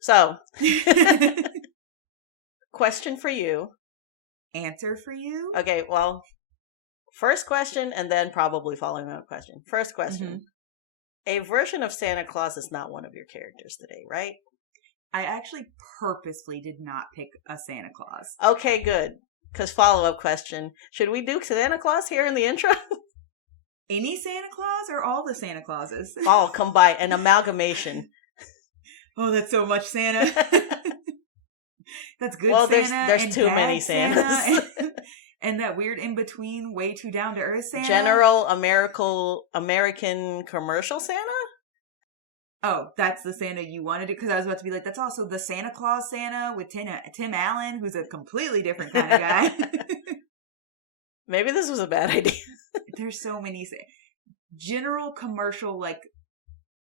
So, question for you. Answer for you? Okay, well, first question and then probably following up question. First question. A version of Santa Claus is not one of your characters today, right? I actually purposefully did not pick a Santa Claus. Okay, good. Because follow-up question. Should we do Santa Claus here in the intro? Any Santa Claus or all the Santa Clauses? All combined. An amalgamation. Oh, that's so much Santa. That's good well, Santa. There's too many Santas. Santa and that weird in-between, way too down-to-earth Santa. General American commercial Santa? Oh, that's the Santa you wanted it? Because I was about to be like, that's also the Santa Claus Santa with Tim Allen, who's a completely different kind of guy. Maybe this was a bad idea. There's so many. General commercial, like,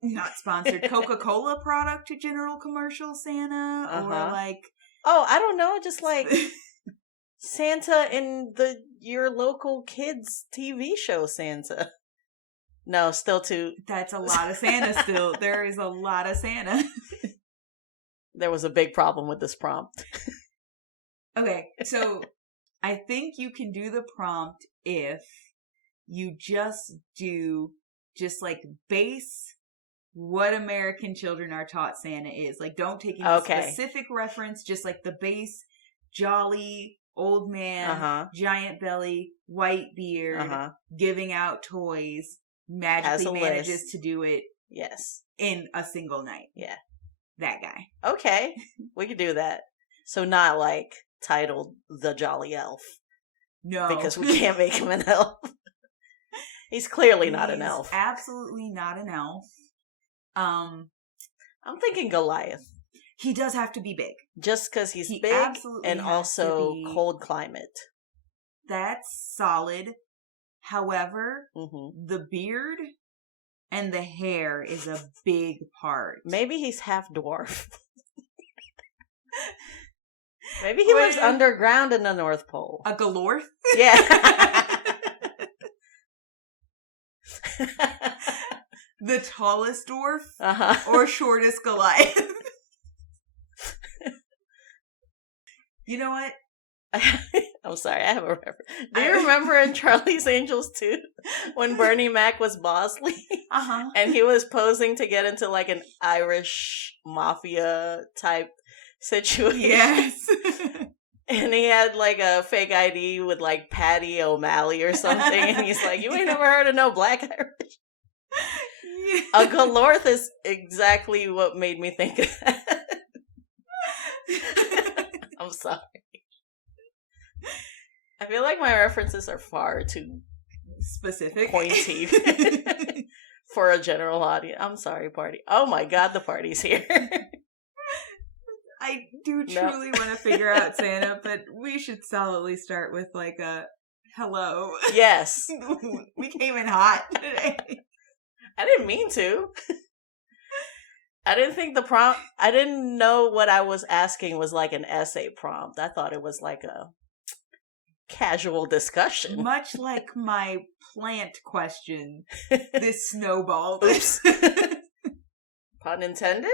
not sponsored, Coca-Cola product to general commercial Santa? Or like... Oh, I don't know, just like Santa in your local kids' TV show Santa. No, still too... That's a lot of Santa still. There is a lot of Santa. There was a big problem with this prompt. Okay, so I think you can do the prompt if you just do like base what American children are taught Santa is. Like, don't take any specific reference, just like the base jolly old man, giant belly, white beard, giving out toys. Magically manages to do it in a single night. Yeah. That guy. Okay. We could do that. So not like titled The Jolly Elf. No. Because we can't make him an elf. He's clearly not an elf. Absolutely not an elf. I'm thinking Goliath. He does have to be big. Just because he's big and also cold climate. That's solid. However, the beard and the hair is a big part. Maybe he's half dwarf. Maybe he lives underground in the North Pole. A Galorth? Yeah. The tallest dwarf or shortest Goliath? You know what? I'm sorry, I have a reference. Do you remember in Charlie's Angels 2 when Bernie Mac was Bosley? And he was posing to get into like an Irish mafia type situation? Yes. And he had like a fake ID with like Paddy O'Malley or something. And he's like, you ain't never heard of no Black Irish? A Galorth is exactly what made me think of that. I'm sorry. I feel like my references are far too specific, pointy for a general audience. I'm sorry, party. Oh my god, the party's here. I do truly want to figure out Santa, but we should solidly start with like a hello. Yes. We came in hot today. I didn't mean to. I didn't think I didn't know what I was asking was like an essay prompt. I thought it was like a casual discussion. Much like my plant question, this snowballed. Oops. Pun intended?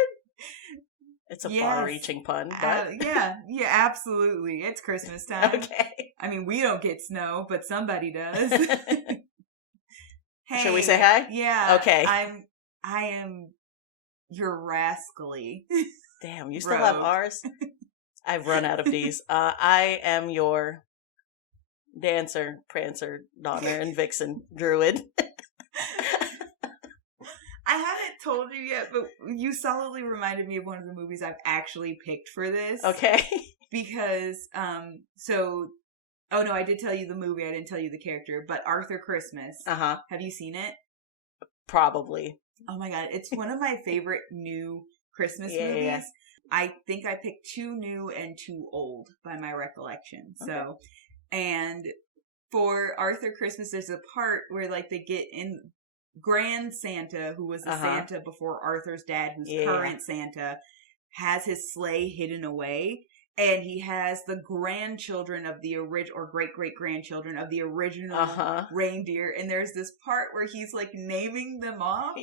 It's a far-reaching pun, but... yeah, absolutely. It's Christmas time. Okay. I mean, we don't get snow, but somebody does. Hey, should we say hi? Yeah. Okay. I am your rascally. Damn, you still have ours? I've run out of these. I am your Dancer, Prancer, Donner, and Vixen Druid. I haven't told you yet, but you solidly reminded me of one of the movies I've actually picked for this. Okay. Because, oh no, I did tell you the movie, I didn't tell you the character, but Arthur Christmas. Have you seen it? Probably. Oh my god, it's one of my favorite new Christmas movies. Yeah. I think I picked 2 new and 2 old by my recollection. Okay. So, and for Arthur Christmas, there's a part where like they get in Grand Santa, who was the Santa before Arthur's dad, who's current Santa, has his sleigh hidden away. And he has the grandchildren of the original, or great-great-grandchildren of the original reindeer. And there's this part where he's like naming them off,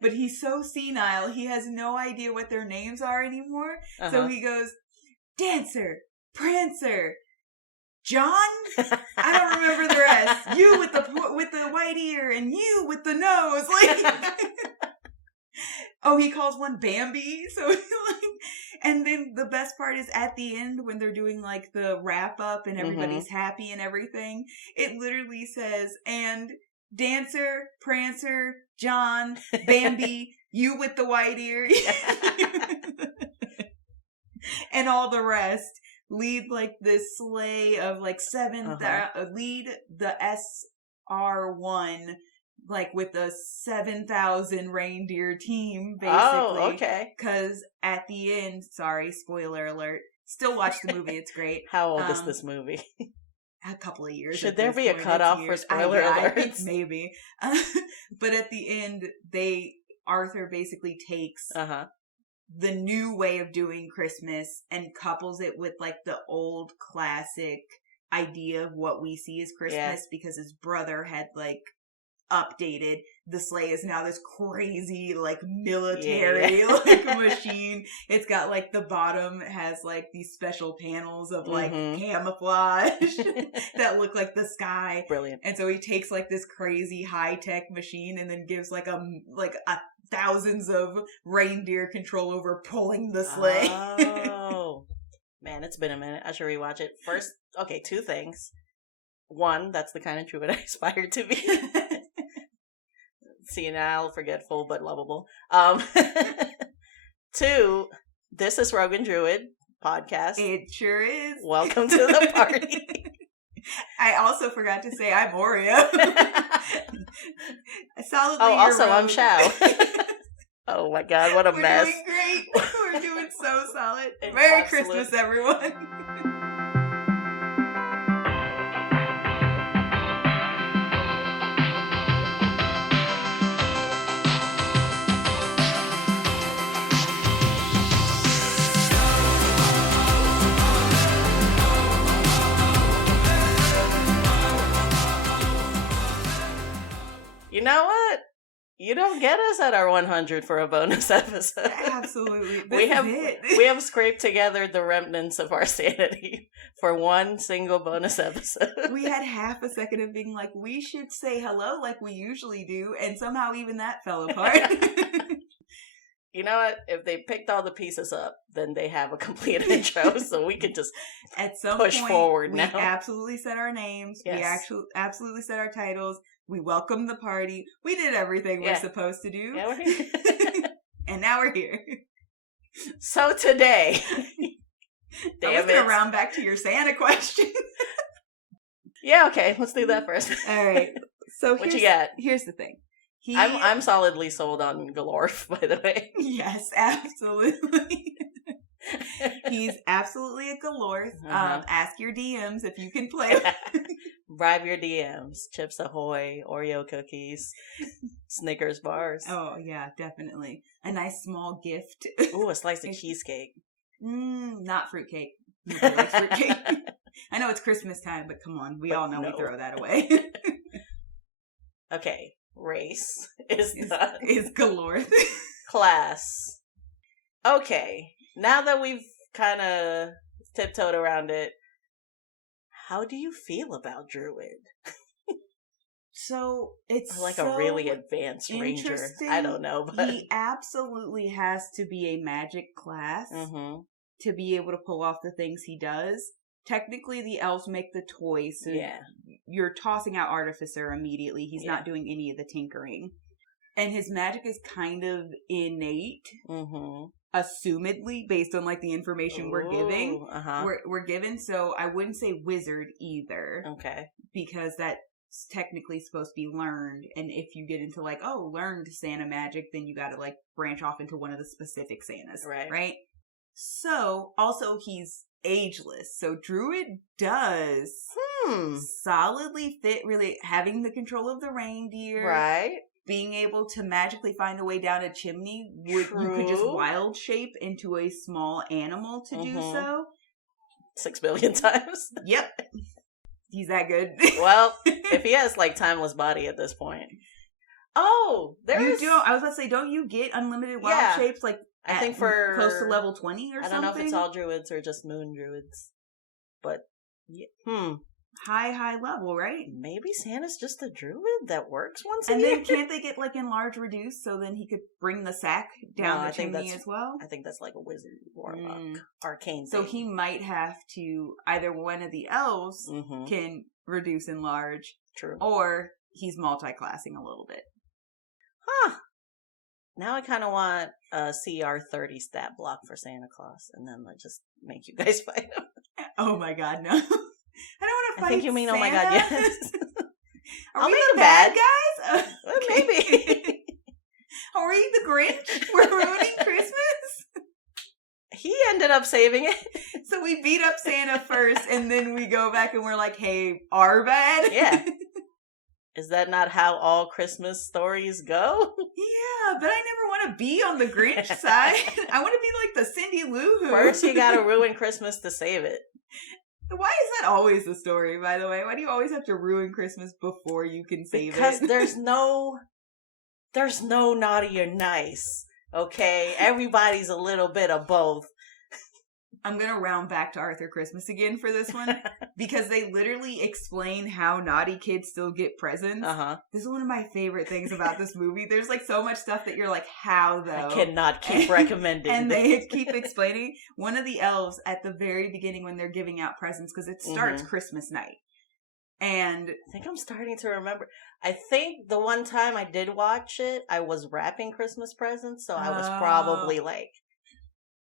but he's so senile, he has no idea what their names are anymore. So he goes, Dancer, Prancer, John? I don't remember the rest. You with the white ear, and you with the nose. Oh, he calls one Bambi. So and then the best part is at the end when they're doing like the wrap up and everybody's happy and everything. It literally says, and Dancer, Prancer, John, Bambi, you with the white ear, and all the rest lead like this sleigh of like lead the SR1 like with a 7,000 reindeer team, basically. Oh, okay. Because at the end, sorry, spoiler alert, still watch the movie, it's great. How old is this movie? A couple of years. Should there be a cutoff for spoiler alerts? I think maybe. But at the end, Arthur basically takes the new way of doing Christmas and couples it with like the old classic idea of what we see as Christmas, because his brother had like updated. The sleigh is now this crazy like military like machine. It's got like the bottom has like these special panels of like camouflage that look like the sky. Brilliant. And so he takes like this crazy high tech machine and then gives like a thousands of reindeer control over pulling the sleigh. Oh man, it's been a minute. I should rewatch it. First, okay, two things. One, that's the kind of Druid I aspire to be. Senile, forgetful, but lovable. Two, this is Rogan Druid podcast. It sure is. Welcome to the party. I also forgot to say I'm Oreo. Solidly. Oh, also I'm Shao. Oh my God, what a mess. We're doing great. We're doing so solid. Merry Christmas, everyone. You know what? You don't get us at our 100 for a bonus episode. Absolutely. We have scraped together the remnants of our sanity for one single bonus episode. We had half a second of being like, we should say hello like we usually do, and somehow even that fell apart. You know what? If they picked all the pieces up, then they have a complete intro, so we can just at some push point, forward we now. We absolutely said our names. Yes. We absolutely said our titles. We welcomed the party. We did everything we're supposed to do. Yeah, we're here. And now we're here. So today... I was going to round back to your Santa question. Yeah, okay. Let's do that first. All right. So what you got? Here's the thing. I'm solidly sold on Galorf, by the way. Yes, absolutely. He's absolutely a Galorf. Ask your DMs if you can play. Bribe your DMs. Chips Ahoy, Oreo cookies, Snickers bars. Oh, yeah, definitely. A nice small gift. Ooh, a slice of cheesecake. Not fruitcake. Nobody likes fruitcake. I know it's Christmas time, but come on. We all know we throw that away. Okay. Race is Galorf. Class. Okay. Now that we've kind of tiptoed around it, how do you feel about Druid? So it's like a really advanced ranger. I don't know, but he absolutely has to be a magic class to be able to pull off the things he does. Technically, the elves make the toys, so you're tossing out Artificer immediately. He's not doing any of the tinkering. And his magic is kind of innate, assumedly, based on like the information we're giving. We're given, so I wouldn't say wizard either. Okay. Because that's technically supposed to be learned. And if you get into like, learned Santa magic, then you gotta like branch off into one of the specific Santas. Right? So, also he's ageless. So Druid does solidly fit really having the control of the reindeer. Right. Being able to magically find a way down a chimney. You could just wild shape into a small animal to do so. 6 billion times. Yep. He's that good. Well, if he has like timeless body at this point. Oh, I was about to say, don't you get unlimited wild shapes like I think for close to level 20 or something? I don't know if it's all druids or just moon druids. But high level, right? Maybe Santa's just a druid that works once a year. year. And then can't they get like enlarge reduce so then he could bring the sack down the chimney as well? I think that's like a wizard, warlock, arcane so thing. he might have to, either one of the elves can reduce enlarge. True. Or he's multi-classing a little bit. Huh. Now I kind of want a CR 30 stat block for Santa Claus, and then let's just make you guys fight him. Oh my god, no. I don't want to fight I think you mean, Santa. Oh my god, yes. Are we the bad guys? Maybe. Are we the Grinch? We're ruining Christmas? He ended up saving it. So we beat up Santa first, and then we go back and we're like, hey, our bad? Yeah. Is that not how all Christmas stories go? Yeah, but I never want to be on the Grinch side. I want to be like the Cindy Lou Who. First, you gotta ruin Christmas to save it. Why is that always the story, by the way? Why do you always have to ruin Christmas before you can save it? Because there's no naughty or nice, okay? Everybody's a little bit of both. I'm going to round back to Arthur Christmas again for this one, because they literally explain how naughty kids still get presents. This is one of my favorite things about this movie. There's like so much stuff that you're like, how though? I cannot keep recommending and they keep explaining. One of the elves at the very beginning when they're giving out presents, because it starts Christmas night. And I think I'm starting to remember. I think the one time I did watch it, I was wrapping Christmas presents, so I was probably like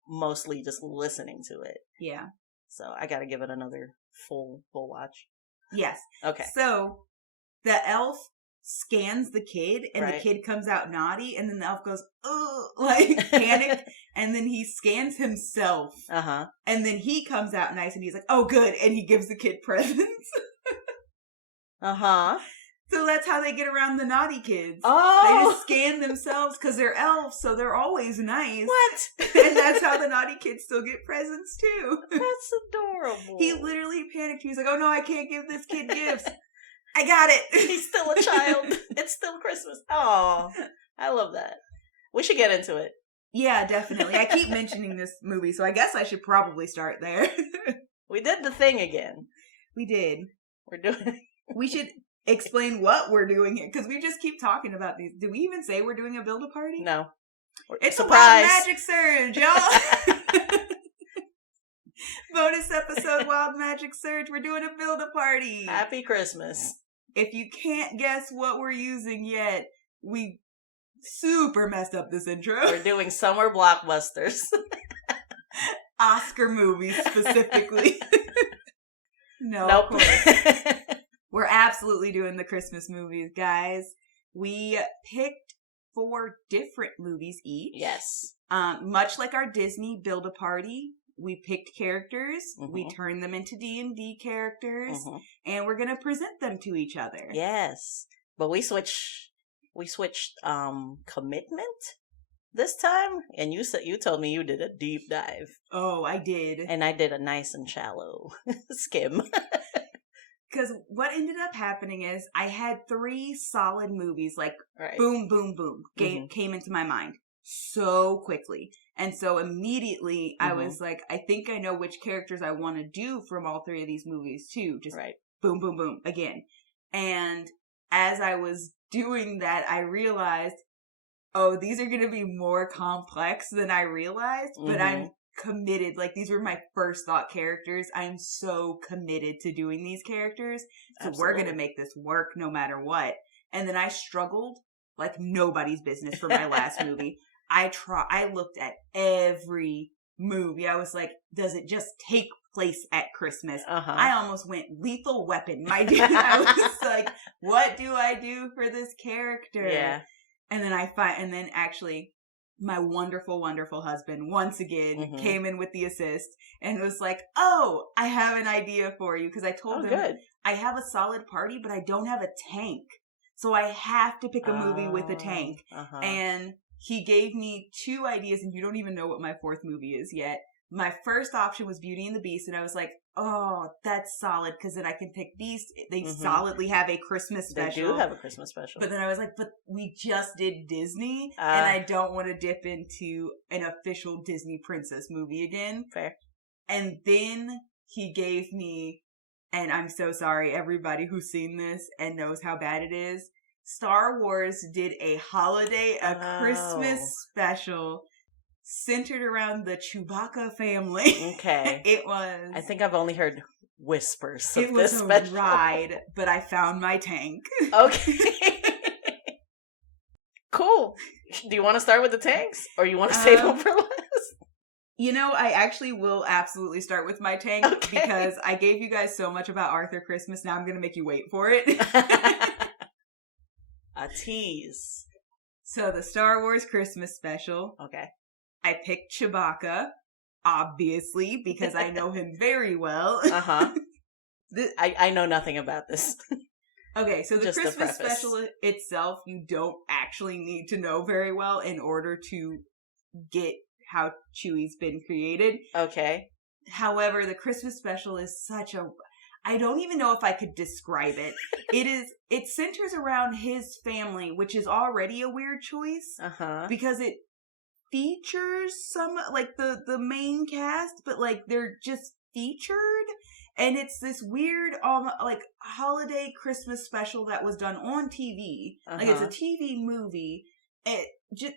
mostly just listening to it. Yeah. So I gotta give it another full watch. Yes. Okay. So the elf scans the kid, and the kid comes out naughty, and then the elf goes, oh, like panicked, and then he scans himself. And then he comes out nice, and he's like, oh good, and he gives the kid presents. So that's how they get around the naughty kids. Oh! They just scan themselves because they're elves, so they're always nice. What? And that's how the naughty kids still get presents, too. That's adorable. He literally panicked. He was like, oh no, I can't give this kid gifts. I got it. He's still a child. It's still Christmas. Oh, I love that. We should get into it. Yeah, definitely. I keep mentioning this movie, so I guess I should probably start there. We did the thing again. We did. We're doing. We should explain what we're doing here, because we just keep talking about these. Do we even say we're doing a Build-A-Party? No. It's surprise. A Wild Magic Surge, y'all. Bonus episode, Wild Magic Surge. We're doing a Build-A-Party. Happy Christmas. If you can't guess what we're using yet, we super messed up this intro. We're doing summer blockbusters. Oscar movies, specifically. No, nope. Of course. We're absolutely doing the Christmas movies, guys. We picked 4 different movies each. Yes. Much like our Disney Build-A-Party, we picked characters, we turned them into D&D characters, and we're going to present them to each other. Yes. But we switched commitment this time, and you told me you did a deep dive. Oh, I did. And I did a nice and shallow skim. Because what ended up happening is I had 3 solid movies, like boom, boom, boom, came into my mind so quickly. And so immediately I was like, I think I know which characters I want to do from all 3 of these movies too. Just boom, boom, boom again. And as I was doing that, I realized, oh, these are going to be more complex than I realized, but I'm committed. Like, these were my first thought characters. I'm so committed to doing these characters. So we're going to make this work no matter what. And then I struggled like nobody's business for my last movie. I looked at every movie. I was like, does it just take place at Christmas? I almost went Lethal Weapon, my dude. I was like, what do I do for this character? Yeah. And then actually my wonderful, wonderful husband once again came in with the assist and was like, oh, I have an idea for you. Because I told him, I have a solid party, but I don't have a tank. So I have to pick a movie with a tank. And he gave me 2 ideas, and you don't even know what my 4th movie is yet. my first option was Beauty and the Beast, and I was like, oh, that's solid, because then I can pick Beast. They solidly have a Christmas special. They do have a Christmas special. But then I was like, but we just did Disney, and I don't want to dip into an official Disney princess movie again. Fair. And then he gave me, and I'm so sorry, everybody who's seen this and knows how bad it is, Star Wars did a Christmas special centered around the Chewbacca family. Okay. It was... I think I've only heard whispers of it was this a special. ride, but I found my tank. Okay. Cool. Do you want to start with the tanks? Or you want to save them for last? I actually will absolutely start with my tank, because I gave you guys so much about Arthur Christmas, now I'm going to make you wait for it. A tease. So the Star Wars Christmas special. Okay. I picked Chewbacca, obviously, because I know him very well. Uh-huh. I know nothing about this. Okay, so the Christmas special itself, you don't actually need to know very well in order to get how Chewie's been created. Okay. However, the Christmas special is such a... I don't even know if I could describe it. It centers around his family, which is already a weird choice. Uh-huh. Because it features some, like, the main cast, but, like, they're just featured. And it's this weird, like, holiday Christmas special that was done on TV. Uh-huh. Like, it's a TV movie. It just...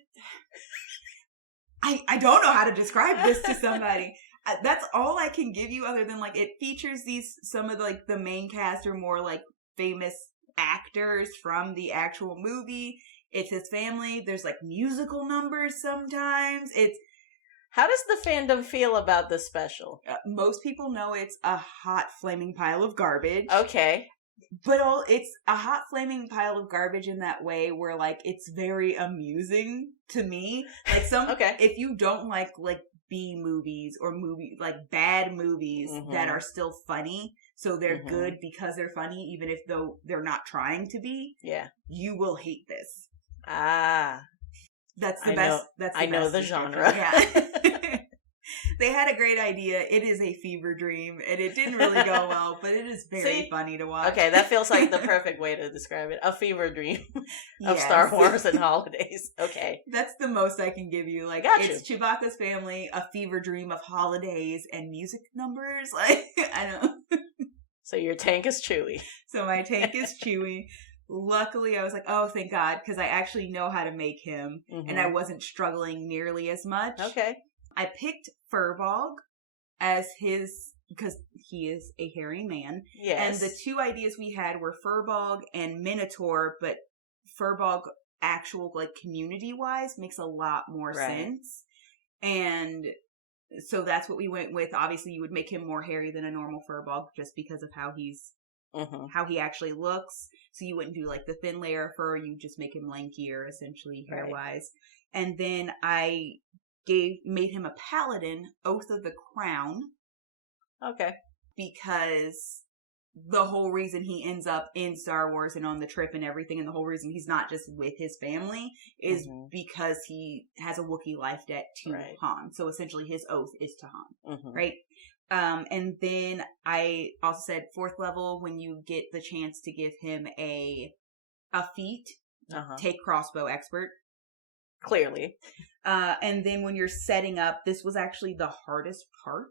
I don't know how to describe this to somebody. That's all I can give you, other than, like, it features some of, like, the main cast or more, like, famous actors from the actual movie. It's his family. There's, like, musical numbers sometimes. How does the fandom feel about this special? Most people know it's a hot flaming pile of garbage. Okay. But it's a hot flaming pile of garbage in that way where, like, it's very amusing to me. Like, if you don't like B movies or bad movies that are still funny, so they're good because they're funny, even if though they're not trying to be, you will hate this. That's the best. I know the genre. Yeah. They had a great idea. It is a fever dream, and it didn't really go well, but it is very funny to watch. Okay, that feels like the perfect way to describe it. A fever dream of Star Wars and holidays. Okay. That's the most I can give you. Like, it's Chewbacca's family, a fever dream of holidays and music numbers. Like, I don't know. So your tank is Chewie. So my tank is Chewie. Luckily, I was like, oh, thank God, because I actually know how to make him, and I wasn't struggling nearly as much. Okay. I picked Furbog as because he is a hairy man. Yes. And the two ideas we had were Furbog and Minotaur, but Furbog, actual, like, community-wise, makes a lot more sense. And so that's what we went with. Obviously, you would make him more hairy than a normal Furbog just because of how how he actually looks. So you wouldn't do, like, the thin layer of fur. You just make him lankier, essentially, hair-wise. And then I made him a paladin, Oath of the Crown. Okay. Because the whole reason he ends up in Star Wars and on the trip and everything, and the whole reason he's not just with his family, is because he has a Wookiee life debt to Han. So essentially his oath is to Han. Right? And then I also said 4th level, when you get the chance to give him a feat, take crossbow expert. Clearly. And then when you're setting up, this was actually the hardest part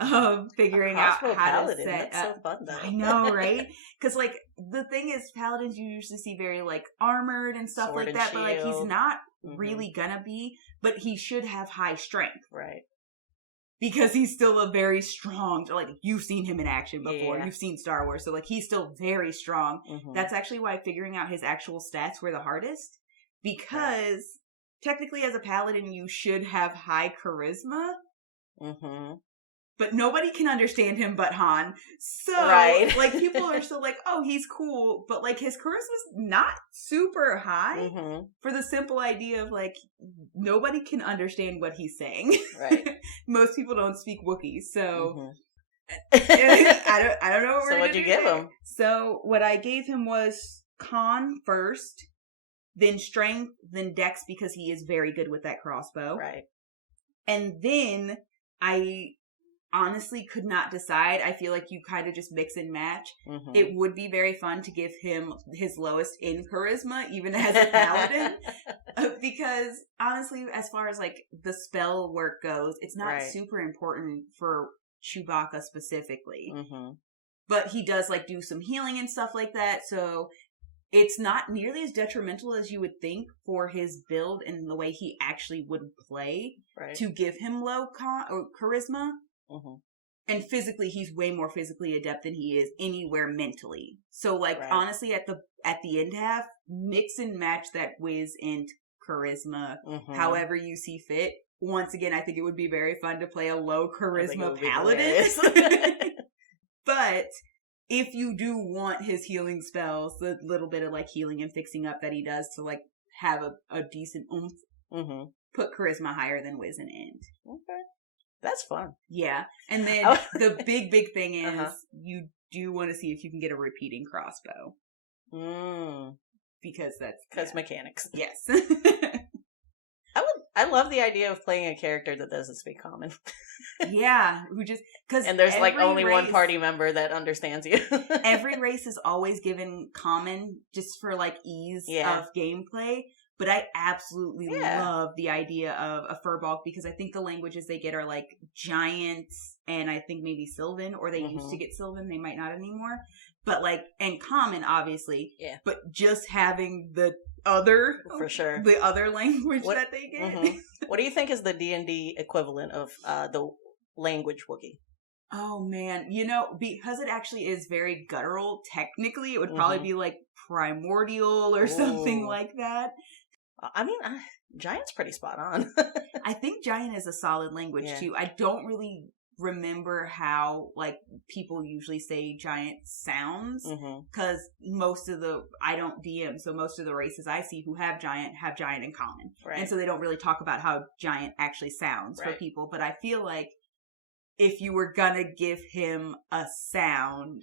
of figuring out how to set That's so fun, though. I know, right? Because, like, the thing is, paladins you usually see very, like, armored and stuff Sword like that, shield. but, like, he's not really gonna be, but he should have high strength. Right. Because he's still a very strong, like, you've seen him in action before. You've seen Star Wars, so, like, he's still very strong. That's actually why figuring out his actual stats were the hardest. Because technically, as a paladin, you should have high charisma. But nobody can understand him but Han. So, like, people are still like, oh, he's cool. But, like, his charisma's not super high for the simple idea of, like, nobody can understand what he's saying. Right. Most people don't speak Wookiee, so... I don't know what we're going to do. So what'd you give him? So what I gave him was Con first, then Strength, then Dex, because he is very good with that crossbow. Right. And then I honestly could not decide. I feel like you kind of just mix and match. Mm-hmm. It would be very fun to give him his lowest in charisma, even as a paladin. Because honestly, as far as like the spell work goes, it's not super important for Chewbacca specifically. Mm-hmm. But he does like do some healing and stuff like that. So it's not nearly as detrimental as you would think for his build and the way he actually would play to give him low or charisma. Mm-hmm. And physically, he's way more physically adept than he is anywhere mentally. So, like, honestly, at the end half, mix and match that whiz and charisma, however you see fit. Once again, I think it would be very fun to play a low charisma paladin. But if you do want his healing spells, the little bit of like healing and fixing up that he does to like have a decent oomph, put charisma higher than whiz and end. Okay. That's fun. Yeah. And then the big thing is you do want to see if you can get a repeating crossbow. Because that's... mechanics. Yes. I love the idea of playing a character that doesn't speak common. Yeah. And there's like only one party member that understands you. Every race is always given common just for like ease of gameplay. But I absolutely love the idea of a Furbolg because I think the languages they get are like Giants and I think maybe Sylvan, or they used to get Sylvan. They might not anymore. But like, and Common, obviously. Yeah. But just having the other, for sure, the other language that they get. What do you think is the D&D equivalent of the language Wookiee? Oh man, you know, because it actually is very guttural, technically it would probably be like primordial or something like that. I mean, Giant's pretty spot on. I think Giant is a solid language too. I don't really remember how like people usually say Giant sounds because I don't DM, so most of the races I see who have Giant in common, and so they don't really talk about how Giant actually sounds for people. But I feel like if you were gonna give him a sound,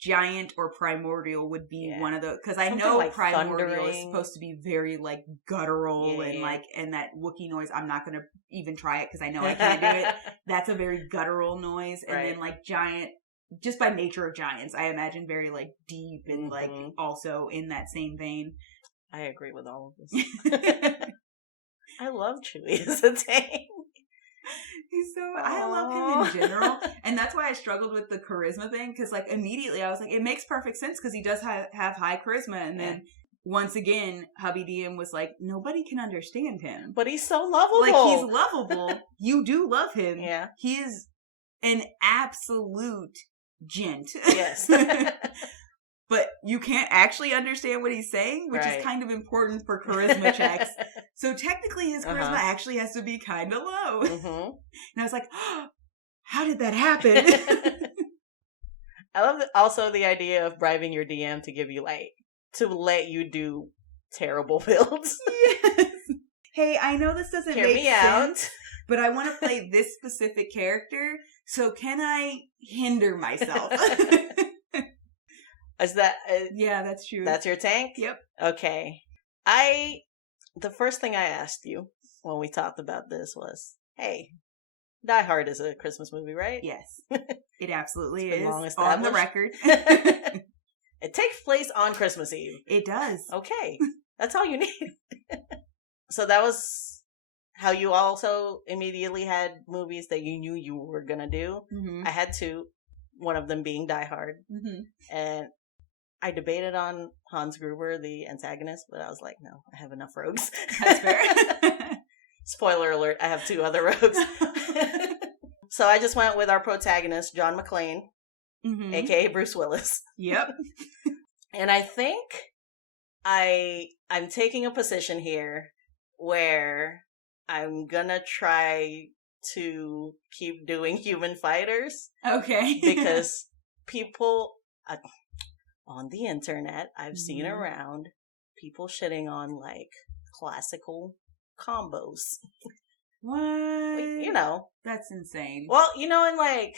Giant or Primordial would be one of those, because I know like Primordial is supposed to be very like guttural and like, and that Wookiee noise, I'm not going to even try it because I know I can't do it. That's a very guttural noise. And then like Giant, just by nature of Giants, I imagine very like deep and like also in that same vein. I agree with all of this. I love Chewie as a tank. I love him in general, and that's why I struggled with the charisma thing, because like immediately I was like, it makes perfect sense because he does have high charisma, and then once again hubby DM was like, nobody can understand him, but he's so lovable. Like, he's lovable. You do love him. Yeah, he is an absolute gent. Yes. But you can't actually understand what he's saying, which is kind of important for charisma checks. So technically his charisma actually has to be kind of low. And I was like, oh, how did that happen? I love also the idea of bribing your DM to give you like, to let you do terrible builds. Yes. Hey, I know this doesn't make sense, but I want to play this specific character, so can I hinder myself? Is that... yeah, that's true. That's your tank? Yep. Okay. The first thing I asked you when we talked about this was, hey, Die Hard is a Christmas movie, right? Yes. It absolutely is. On the record. It takes place on Christmas Eve. It does. Okay. That's all you need. So that was how you also immediately had movies that you knew you were going to do. I had two. One of them being Die Hard. And I debated on Hans Gruber, the antagonist, but I was like, no, I have enough rogues. That's fair. Spoiler alert, I have two other rogues. So I just went with our protagonist, John McClane, aka Bruce Willis. Yep. And I think I'm taking a position here where I'm gonna try to keep doing human fighters. Okay. Because people on the internet, I've seen around people shitting on like classical combos. What? Like, you know. That's insane. Well, you know, and like,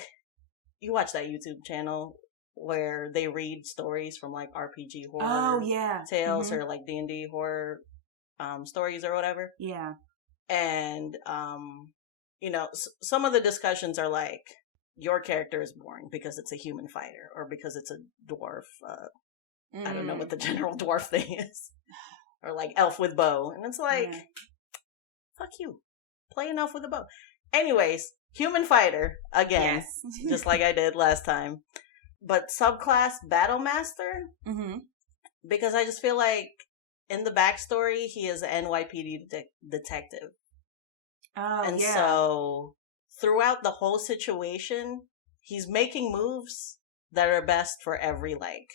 you watch that YouTube channel where they read stories from like RPG horror tales or like D&D horror stories or whatever. Yeah. And some of the discussions are like, your character is boring because it's a human fighter or because it's a dwarf. I don't know what the general dwarf thing is. Or like elf with bow. And it's like, fuck you. Play an elf with a bow. Anyways, human fighter, again, just like I did last time. But subclass battle master, because I just feel like in the backstory, he is an NYPD detective. Oh, and so throughout the whole situation, he's making moves that are best for every, like,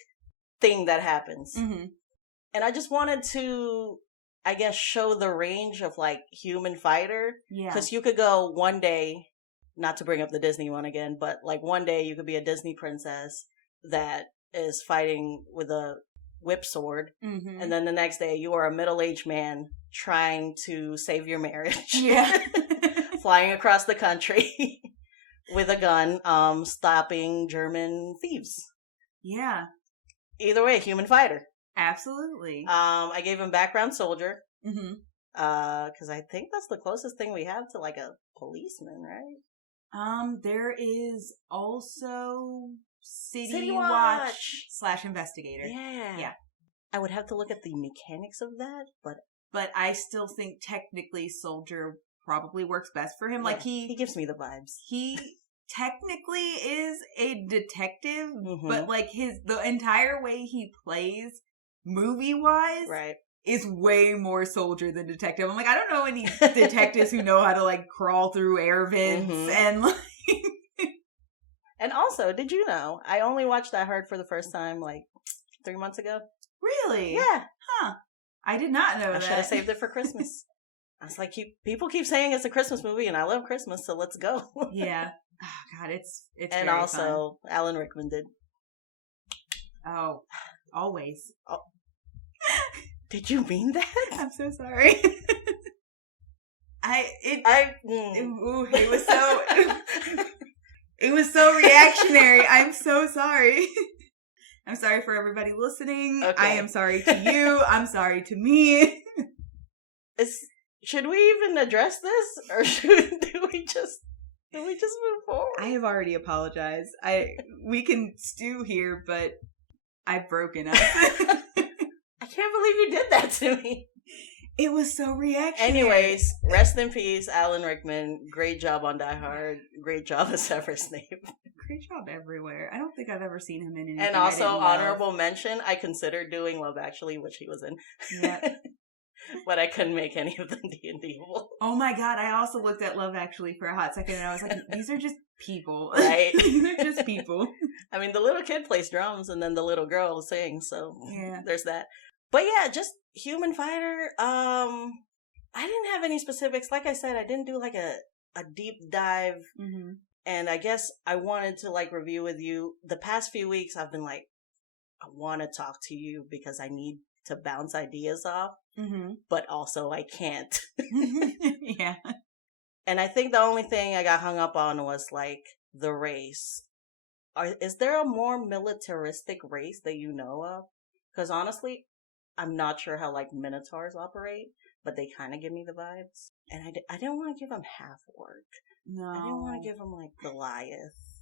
thing that happens. And I just wanted to, I guess, show the range of, like, human fighter. Because you could go one day, not to bring up the Disney one again, but, like, one day you could be a Disney princess that is fighting with a whip sword. And then the next day you are a middle-aged man trying to save your marriage. Flying across the country with a gun, stopping German thieves. Either way, human fighter. Absolutely. I gave him background soldier. Because I think that's the closest thing we have to, like, a policeman, right? There is also City Watch / investigator. Yeah. I would have to look at the mechanics of that, but I still think technically soldier probably works best for him. Like he gives me the vibes. He technically is a detective, but like the entire way he plays movie wise, is way more soldier than detective. I'm like, I don't know any detectives who know how to like crawl through air vents and like. And also, did you know I only watched Die Hard for the first time like 3 months ago? Really? Yeah. Huh. I did not know that. I should have saved it for Christmas. I was like, people keep saying it's a Christmas movie, and I love Christmas, so let's go. Yeah. Oh, God, it's and very also, fun. Alan Rickman did. Oh, always. Oh. Did you mean that? I'm so sorry. It was so reactionary. I'm so sorry. I'm sorry for everybody listening. Okay. I am sorry to you. I'm sorry to me. Should we even address this, or do we just move forward? I have already apologized. We can stew here, but I've broken up. I can't believe you did that to me. It was so reactionary. Anyways, rest in peace, Alan Rickman. Great job on Die Hard. Great job as Severus Snape. Great job everywhere. I don't think I've ever seen him in anything. And also, honorable mention, I considered doing Love Actually, which he was in. Yeah. But I couldn't make any of them D&D. Oh my God, I also looked at Love Actually for a hot second, and I was like, these are just people. Right? These are just people. I mean, the little kid plays drums, and then the little girl sings, so there's that. But yeah, just human fighter. I didn't have any specifics. Like I said, I didn't do like a deep dive. And I guess I wanted to like review with you. The past few weeks, I've been like, I want to talk to you because I need to bounce ideas off. But also I can't. Yeah. And I think the only thing I got hung up on was like the race. Is there a more militaristic race that you know of? Because honestly, I'm not sure how like Minotaurs operate, but they kind of give me the vibes. And I didn't want to give them half orc. No. I didn't want to give them like Goliath.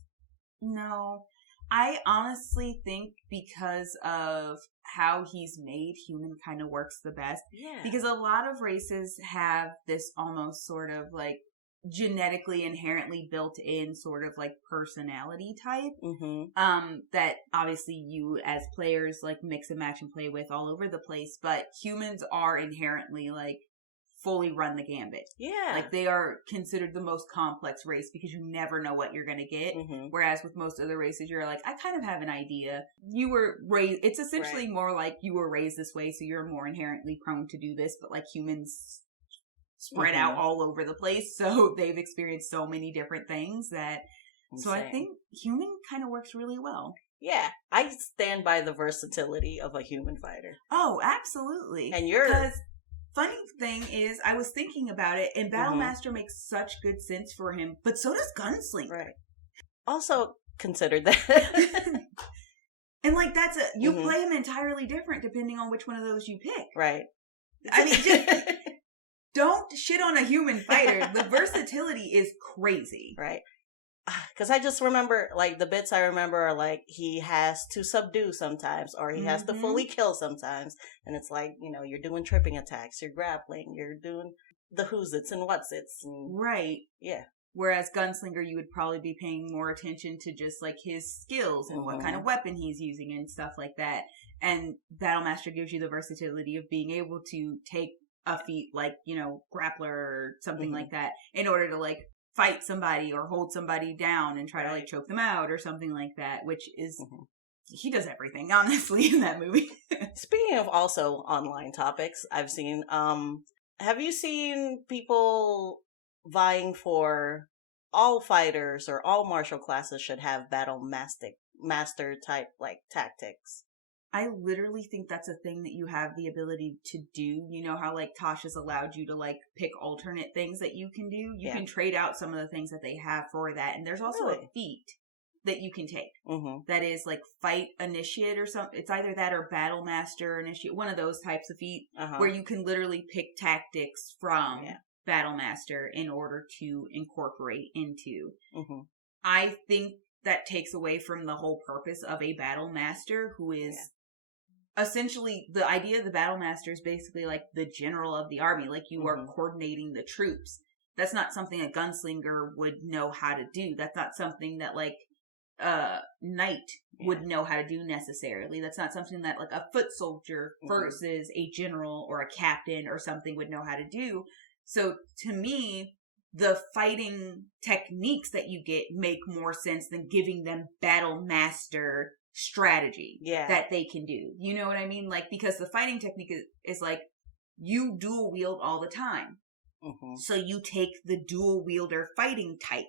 No. I honestly think because of how he's made, human kind of works the best. Yeah. Because a lot of races have this almost sort of like genetically inherently built in sort of like personality type that obviously you as players like mix and match and play with all over the place, but humans are inherently like fully run the gambit. Yeah. Like they are considered the most complex race because you never know what you're going to get. Whereas with most other races, you're like, I kind of have an idea. You were raised, it's essentially more like you were raised this way, so you're more inherently prone to do this, but like humans spread out all over the place, so they've experienced so many different things that so I think human kind of works really well. Yeah, I stand by the versatility of a human fighter. Oh, absolutely. And you're funny thing is, I was thinking about it, and Battlemaster makes such good sense for him, but so does Gunslinger. Right. Also considered that. And like that's you play him entirely different depending on which one of those you pick. Right. I mean, don't shit on a human fighter. The versatility is crazy. Right. Because I just remember, like, the bits I remember are, like, he has to subdue sometimes, or he has to fully kill sometimes. And it's like, you know, you're doing tripping attacks, you're grappling, you're doing the who's its and what's its. And, right. Yeah. Whereas Gunslinger, you would probably be paying more attention to just, like, his skills and what kind of weapon he's using and stuff like that. And Battlemaster gives you the versatility of being able to take a feat like, you know, grappler or something like that in order to, like, fight somebody or hold somebody down and try to, like, choke them out or something like that, which is, he does everything, honestly, in that movie. Speaking of also online topics, I've seen, have you seen people vying for all fighters or all martial classes should have battle master type, like, tactics? I literally think that's a thing that you have the ability to do. You know how, like, Tasha's allowed you to, like, pick alternate things that you can do? You can trade out some of the things that they have for that. And there's also a feat that you can take. That is, like, fight initiate or something. It's either that or battle master initiate. One of those types of feat where you can literally pick tactics from battle master in order to incorporate into. I think that takes away from the whole purpose of a battle master, who is essentially, the idea of the battle master is basically like the general of the army. Like, you are coordinating the troops. That's not something a gunslinger would know how to do. That's not something that, like, knight would know how to do necessarily. That's not something that, like, a foot soldier versus a general or a captain or something would know how to do. So to me, the fighting techniques that you get make more sense than giving them battle master strategy that they can do. You know what I mean? Like, because the fighting technique is like, you dual wield all the time. So you take the dual wielder fighting type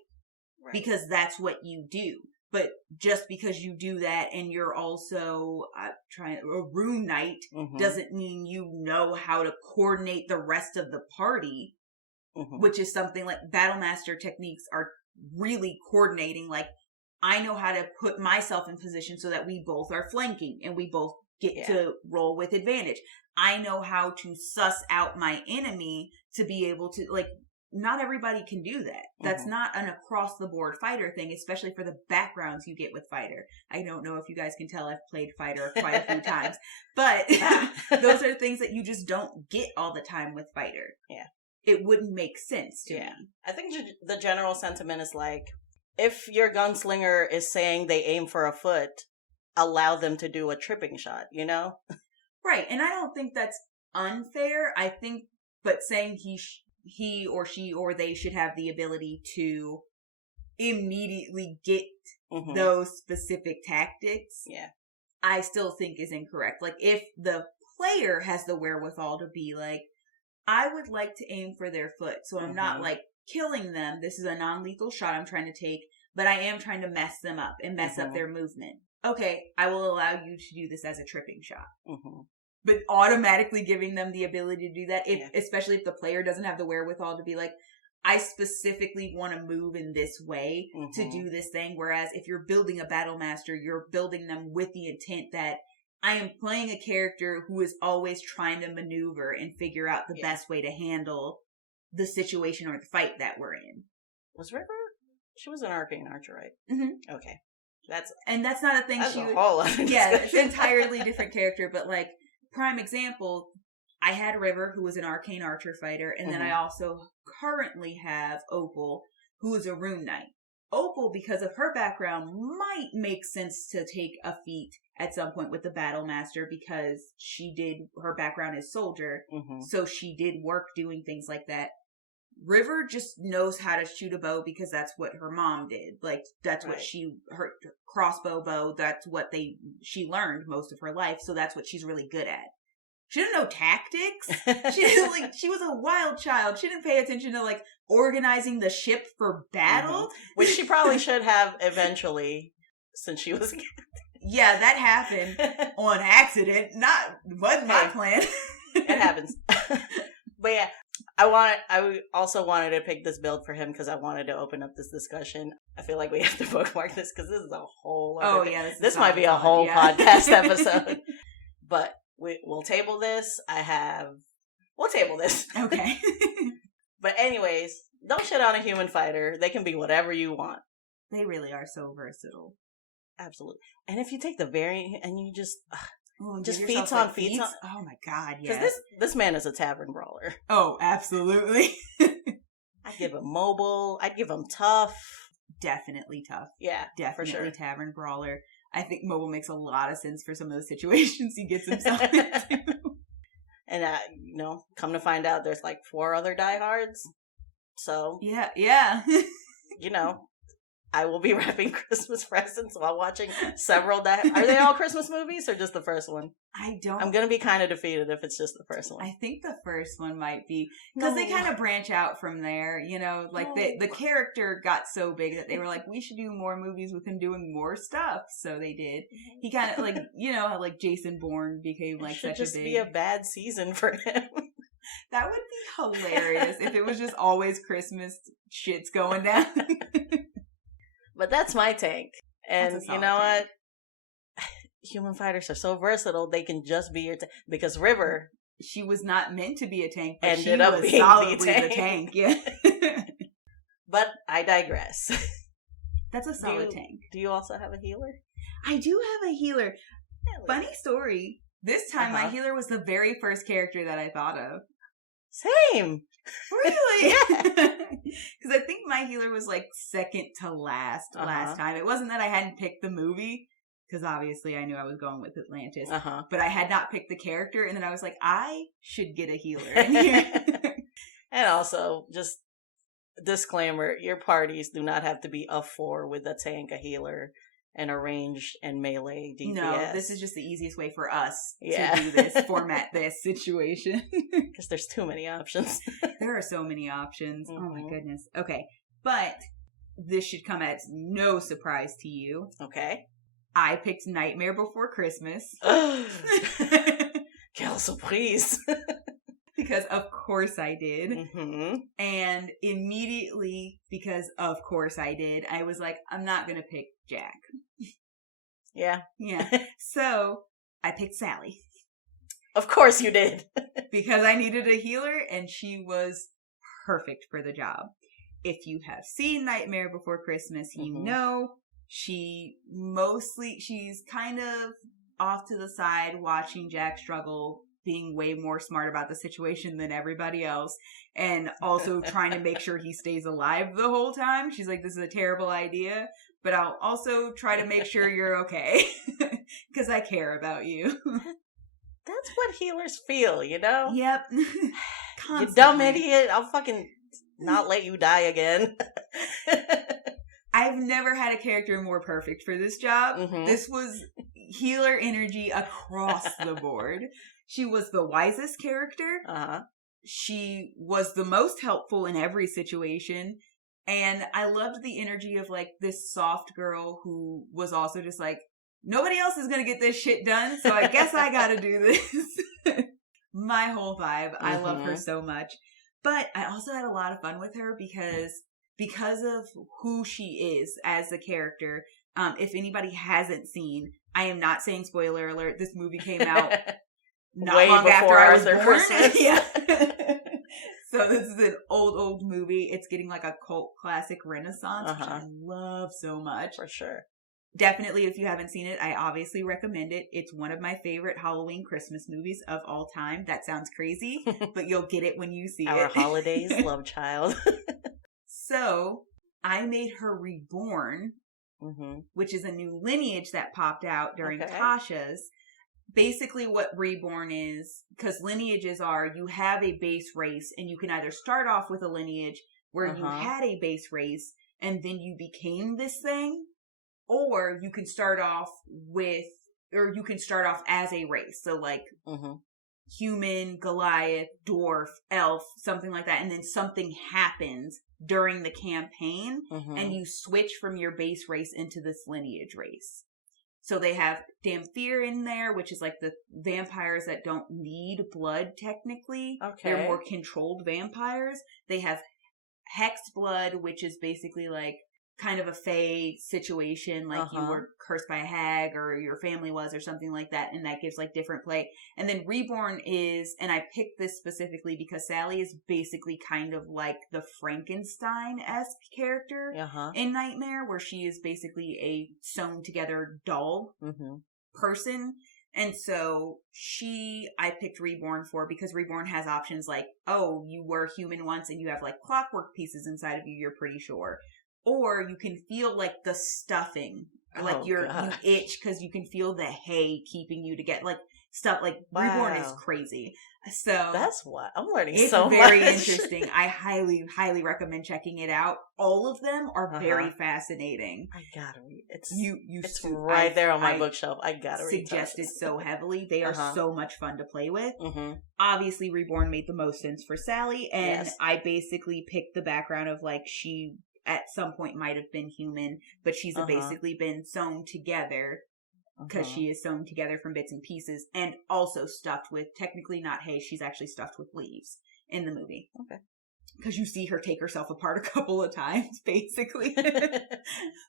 because that's what you do. But just because you do that and you're also a rune knight doesn't mean you know how to coordinate the rest of the party, which is something like Battlemaster techniques are really coordinating. Like, I know how to put myself in position so that we both are flanking and we both get to roll with advantage. I know how to suss out my enemy to be able to, like, not everybody can do that. That's not an across-the-board fighter thing, especially for the backgrounds you get with fighter. I don't know if you guys can tell I've played fighter quite a few times, but those are things that you just don't get all the time with fighter. Yeah. It wouldn't make sense to me. I think the general sentiment is like, if your gunslinger is saying they aim for a foot, allow them to do a tripping shot, you know? Right, and I don't think that's unfair. I think, but saying he or she or they should have the ability to immediately get those specific tactics, I still think is incorrect. Like, if the player has the wherewithal to be like, I would like to aim for their foot, so I'm not, like, killing them. This is a non-lethal shot I'm trying to take, but I am trying to mess them up and mess up their movement. Okay, I will allow you to do this as a tripping shot. But automatically giving them the ability to do that, especially if the player doesn't have the wherewithal to be like, I specifically want to move in this way to do this thing. Whereas if you're building a battle master, you're building them with the intent that I am playing a character who is always trying to maneuver and figure out the best way to handle the situation or the fight that we're in. Was River? She was an arcane archer, right? Okay. That's not a thing that's a whole other discussion. It's an entirely different character, but, like, prime example, I had River, who was an arcane archer fighter, and then I also currently have Opal, who is a rune knight. Opal, because of her background, might make sense to take a feat at some point with the battle master because her background is soldier, so she did work doing things like that. River just knows how to shoot a bow because that's what her mom did. Like, that's what her crossbow bow, that's what she learned most of her life, so that's what she's really good at. She didn't know tactics. She was a wild child. She didn't pay attention to, like, organizing the ship for battle. Which she probably should have eventually, since she was... Yeah, that happened on accident. Wasn't my plan. It happens. But yeah, I also wanted to pick this build for him because I wanted to open up this discussion. I feel like we have to bookmark this because this is a whole other this might be a whole podcast episode. But we'll table this. We'll table this. Okay. But anyways, don't shit on a human fighter. They can be whatever you want. They really are so versatile. Absolutely. And if you take the variant and you just just feats on feats on. Oh my God, yes. Because this man is a tavern brawler. Oh, absolutely. I'd give him mobile. I'd give him tough. Definitely tough. Yeah, definitely for sure. Tavern brawler. I think mobile makes a lot of sense for some of the situations he gets himself into. And come to find out, there's like 4 other diehards. So yeah. I will be wrapping Christmas presents while watching several. Are they all Christmas movies or just the first one? I'm gonna be kind of defeated if it's just the first one. I think the first one might be because they kind of branch out from there. Like the character got so big that they were like, we should do more movies with him doing more stuff. So they did. He kind of how like Jason Bourne became like such a big. Just be a bad season for him. That would be hilarious if it was just always Christmas shits going down. But that's my tank. And you know what? Human fighters are so versatile, they can just be your tank. Because River... She was not meant to be a tank, but ended up being solidly the tank. Yeah. But I digress. That's a solid tank. Do you also have a healer? I do have a healer. Funny story. This time my healer was the very first character that I thought of. Same. Really? Yeah. Because I think my healer was like second to last time. It wasn't that I hadn't picked the movie, because obviously I knew I was going with Atlantis. But I had not picked the character, and then I was like, I should get a healer in here. And also, just disclaimer, your parties do not have to be a 4 with a tank, a healer, and a ranged and melee DPS. No, this is just the easiest way for us to do this, format this situation. Because there's too many options. There are so many options. Mm-hmm. Oh my goodness. Okay, but this should come as no surprise to you. Okay. I picked Nightmare Before Christmas. Quelle surprise. Because of course I did. Mm-hmm. And immediately, because of course I did, I was like, I'm not going to pick Jack. Yeah. So I picked Sally. Of course you did. Because I needed a healer and she was perfect for the job. If you have seen Nightmare Before Christmas, you know she's kind of off to the side watching Jack struggle, being way more smart about the situation than everybody else, and also trying to make sure he stays alive the whole time. She's like, this is a terrible idea, but I'll also try to make sure you're okay, because I care about you. That's what healers feel, you know? Yep. You dumb idiot, I'll fucking not let you die again. I've never had a character more perfect for this job. Mm-hmm. This was healer energy across the board. She was the wisest character. She was the most helpful in every situation. And I loved the energy of like this soft girl who was also just like, nobody else is going to get this shit done, so I guess I got to do this. My whole vibe. I love her so much. But I also had a lot of fun with her because of who she is as a character. If anybody hasn't seen, I am not saying spoiler alert, this movie came out not way long before after I was Arthur born. Christmas. Yeah. So this is an old movie. It's getting like a cult classic renaissance, which I love so much. For sure. Definitely, if you haven't seen it, I obviously recommend it. It's one of my favorite Halloween Christmas movies of all time. That sounds crazy, but you'll get it when you see Our it. holidays, love child. So, I made her Reborn, which is a new lineage that popped out during Tasha's. Basically what Reborn is, because lineages are, you have a base race, and you can either start off with a lineage where you had a base race, and then you became this thing, or you can start off as a race. So like, human, Goliath, dwarf, elf, something like that. And then something happens during the campaign and you switch from your base race into this lineage race. So they have Damphir in there, which is like the vampires that don't need blood technically. They're more controlled vampires. They have Hexed Blood, which is basically like kind of a fae situation, like you were cursed by a hag or your family was or something like that, and that gives like different play. And then Reborn is, and I picked this specifically because Sally is basically kind of like the Frankenstein-esque character in Nightmare, where she is basically a sewn together doll person. And so I picked Reborn for, because Reborn has options like, oh, you were human once and you have like clockwork pieces inside of you, you're pretty sure. Or you can feel like the stuffing, like you itch because you can feel the hay keeping you together, like stuff like Reborn is crazy. So that's what I'm learning. It's so very much. Interesting. I highly, highly recommend checking it out. All of them are very fascinating. I gotta read. It's right there on my bookshelf. I gotta read. Suggested so heavily. They are so much fun to play with. Obviously, Reborn made the most sense for Sally, and I basically picked the background of like she at some point might have been human, but she's basically been sewn together. Because she is sewn together from bits and pieces, and also stuffed with, technically not hay, she's actually stuffed with leaves in the movie. Okay. Because you see her take herself apart a couple of times, basically.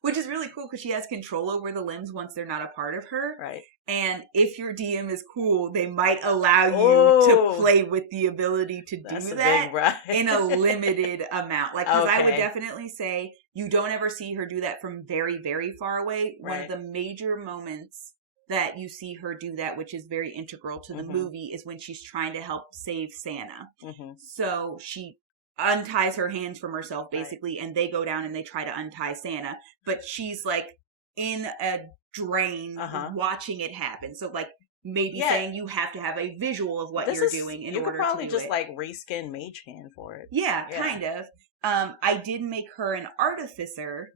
Which is really cool, because she has control over the limbs once they're not a part of her. Right. And if your DM is cool, they might allow you to play with the ability to do that in a limited amount. Like, because I would definitely say, you don't ever see her do that from very, very far away. Right. One of the major moments that you see her do that, which is very integral to the movie, is when she's trying to help save Santa. So she unties her hands from herself, basically, and they go down and they try to untie Santa. But she's, like, in a drain watching it happen. So, like, maybe saying you have to have a visual of what you're doing in order to do it. You could probably just, like, reskin Mage Hand for it. Yeah, kind of. I did make her an artificer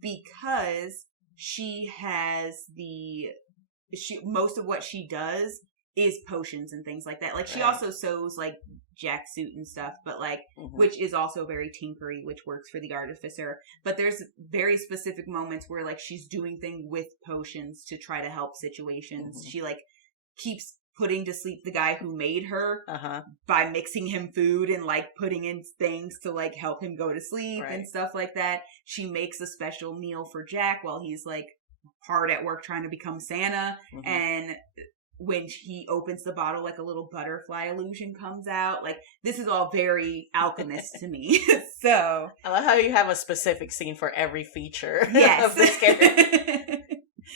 because she has most of what she does is potions and things like that. Like she also sews like jacksuit and stuff, but like, which is also very tinkery, which works for the artificer. But there's very specific moments where like she's doing things with potions to try to help situations. She like keeps putting to sleep the guy who made her by mixing him food and like putting in things to like help him go to sleep and stuff like that. She makes a special meal for Jack while he's like hard at work trying to become Santa. And when he opens the bottle, like a little butterfly illusion comes out. Like this is all very Alchemist to me. So I love how you have a specific scene for every feature of this character.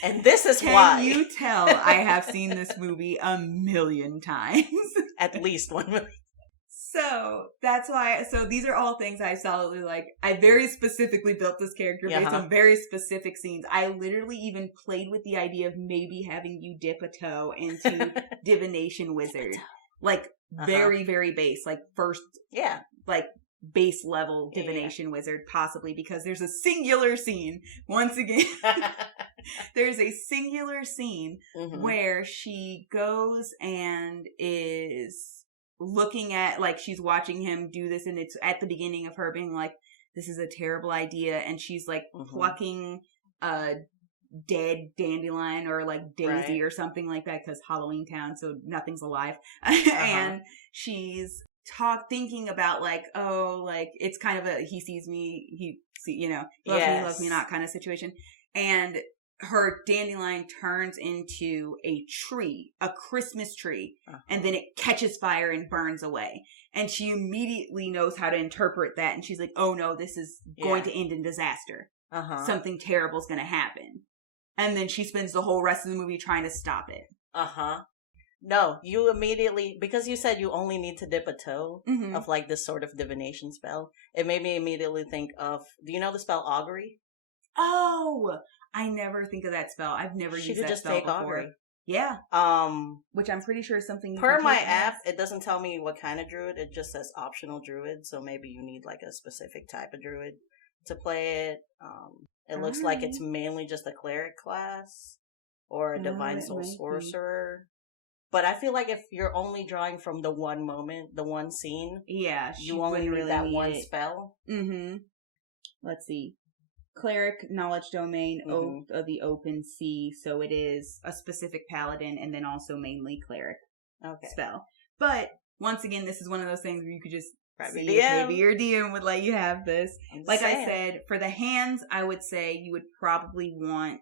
And this is why. Can you tell I have seen this movie a million times? At least 1 million. So, that's why, so these are all things I solidly like. I very specifically built this character based on very specific scenes. I literally even played with the idea of maybe having you dip a toe into Divination Wizard. Like, very, very base. Like, first, like, base level Divination Wizard, possibly, because there's a singular scene, once again, there's a singular scene where she goes and is looking at, like, she's watching him do this, and it's at the beginning of her being like, this is a terrible idea, and she's, like, plucking a dead dandelion or, like, daisy or something like that, because Halloween Town, so nothing's alive, and she's thinking about like, oh, like it's kind of a he sees me, he loves me not kind of situation. And her dandelion turns into a tree, a Christmas tree, and then it catches fire and burns away. And she immediately knows how to interpret that, and she's like, oh no, this is going to end in disaster. Something terrible is going to happen. And then she spends the whole rest of the movie trying to stop it. No, you immediately, because you said you only need to dip a toe of like this sort of divination spell, it made me immediately think of, do you know the spell augury? Oh, I never think of that spell. I've never used that spell before. Augury. Yeah. Which I'm pretty sure is something you per my app, it doesn't tell me what kind of druid, it just says optional druid, so maybe you need like a specific type of druid to play it. It looks like it's mainly just a cleric class or a divine soul sorcerer. But I feel like if you're only drawing from the one moment, the one scene, you only need that one spell. Let's see. Cleric, knowledge domain, oath of the open sea. So it is a specific paladin and then also mainly cleric spell. But once again, this is one of those things where you could just Private See DM. if maybe your DM would let you have this. Like saying. I said, for the hands, I would say you would probably want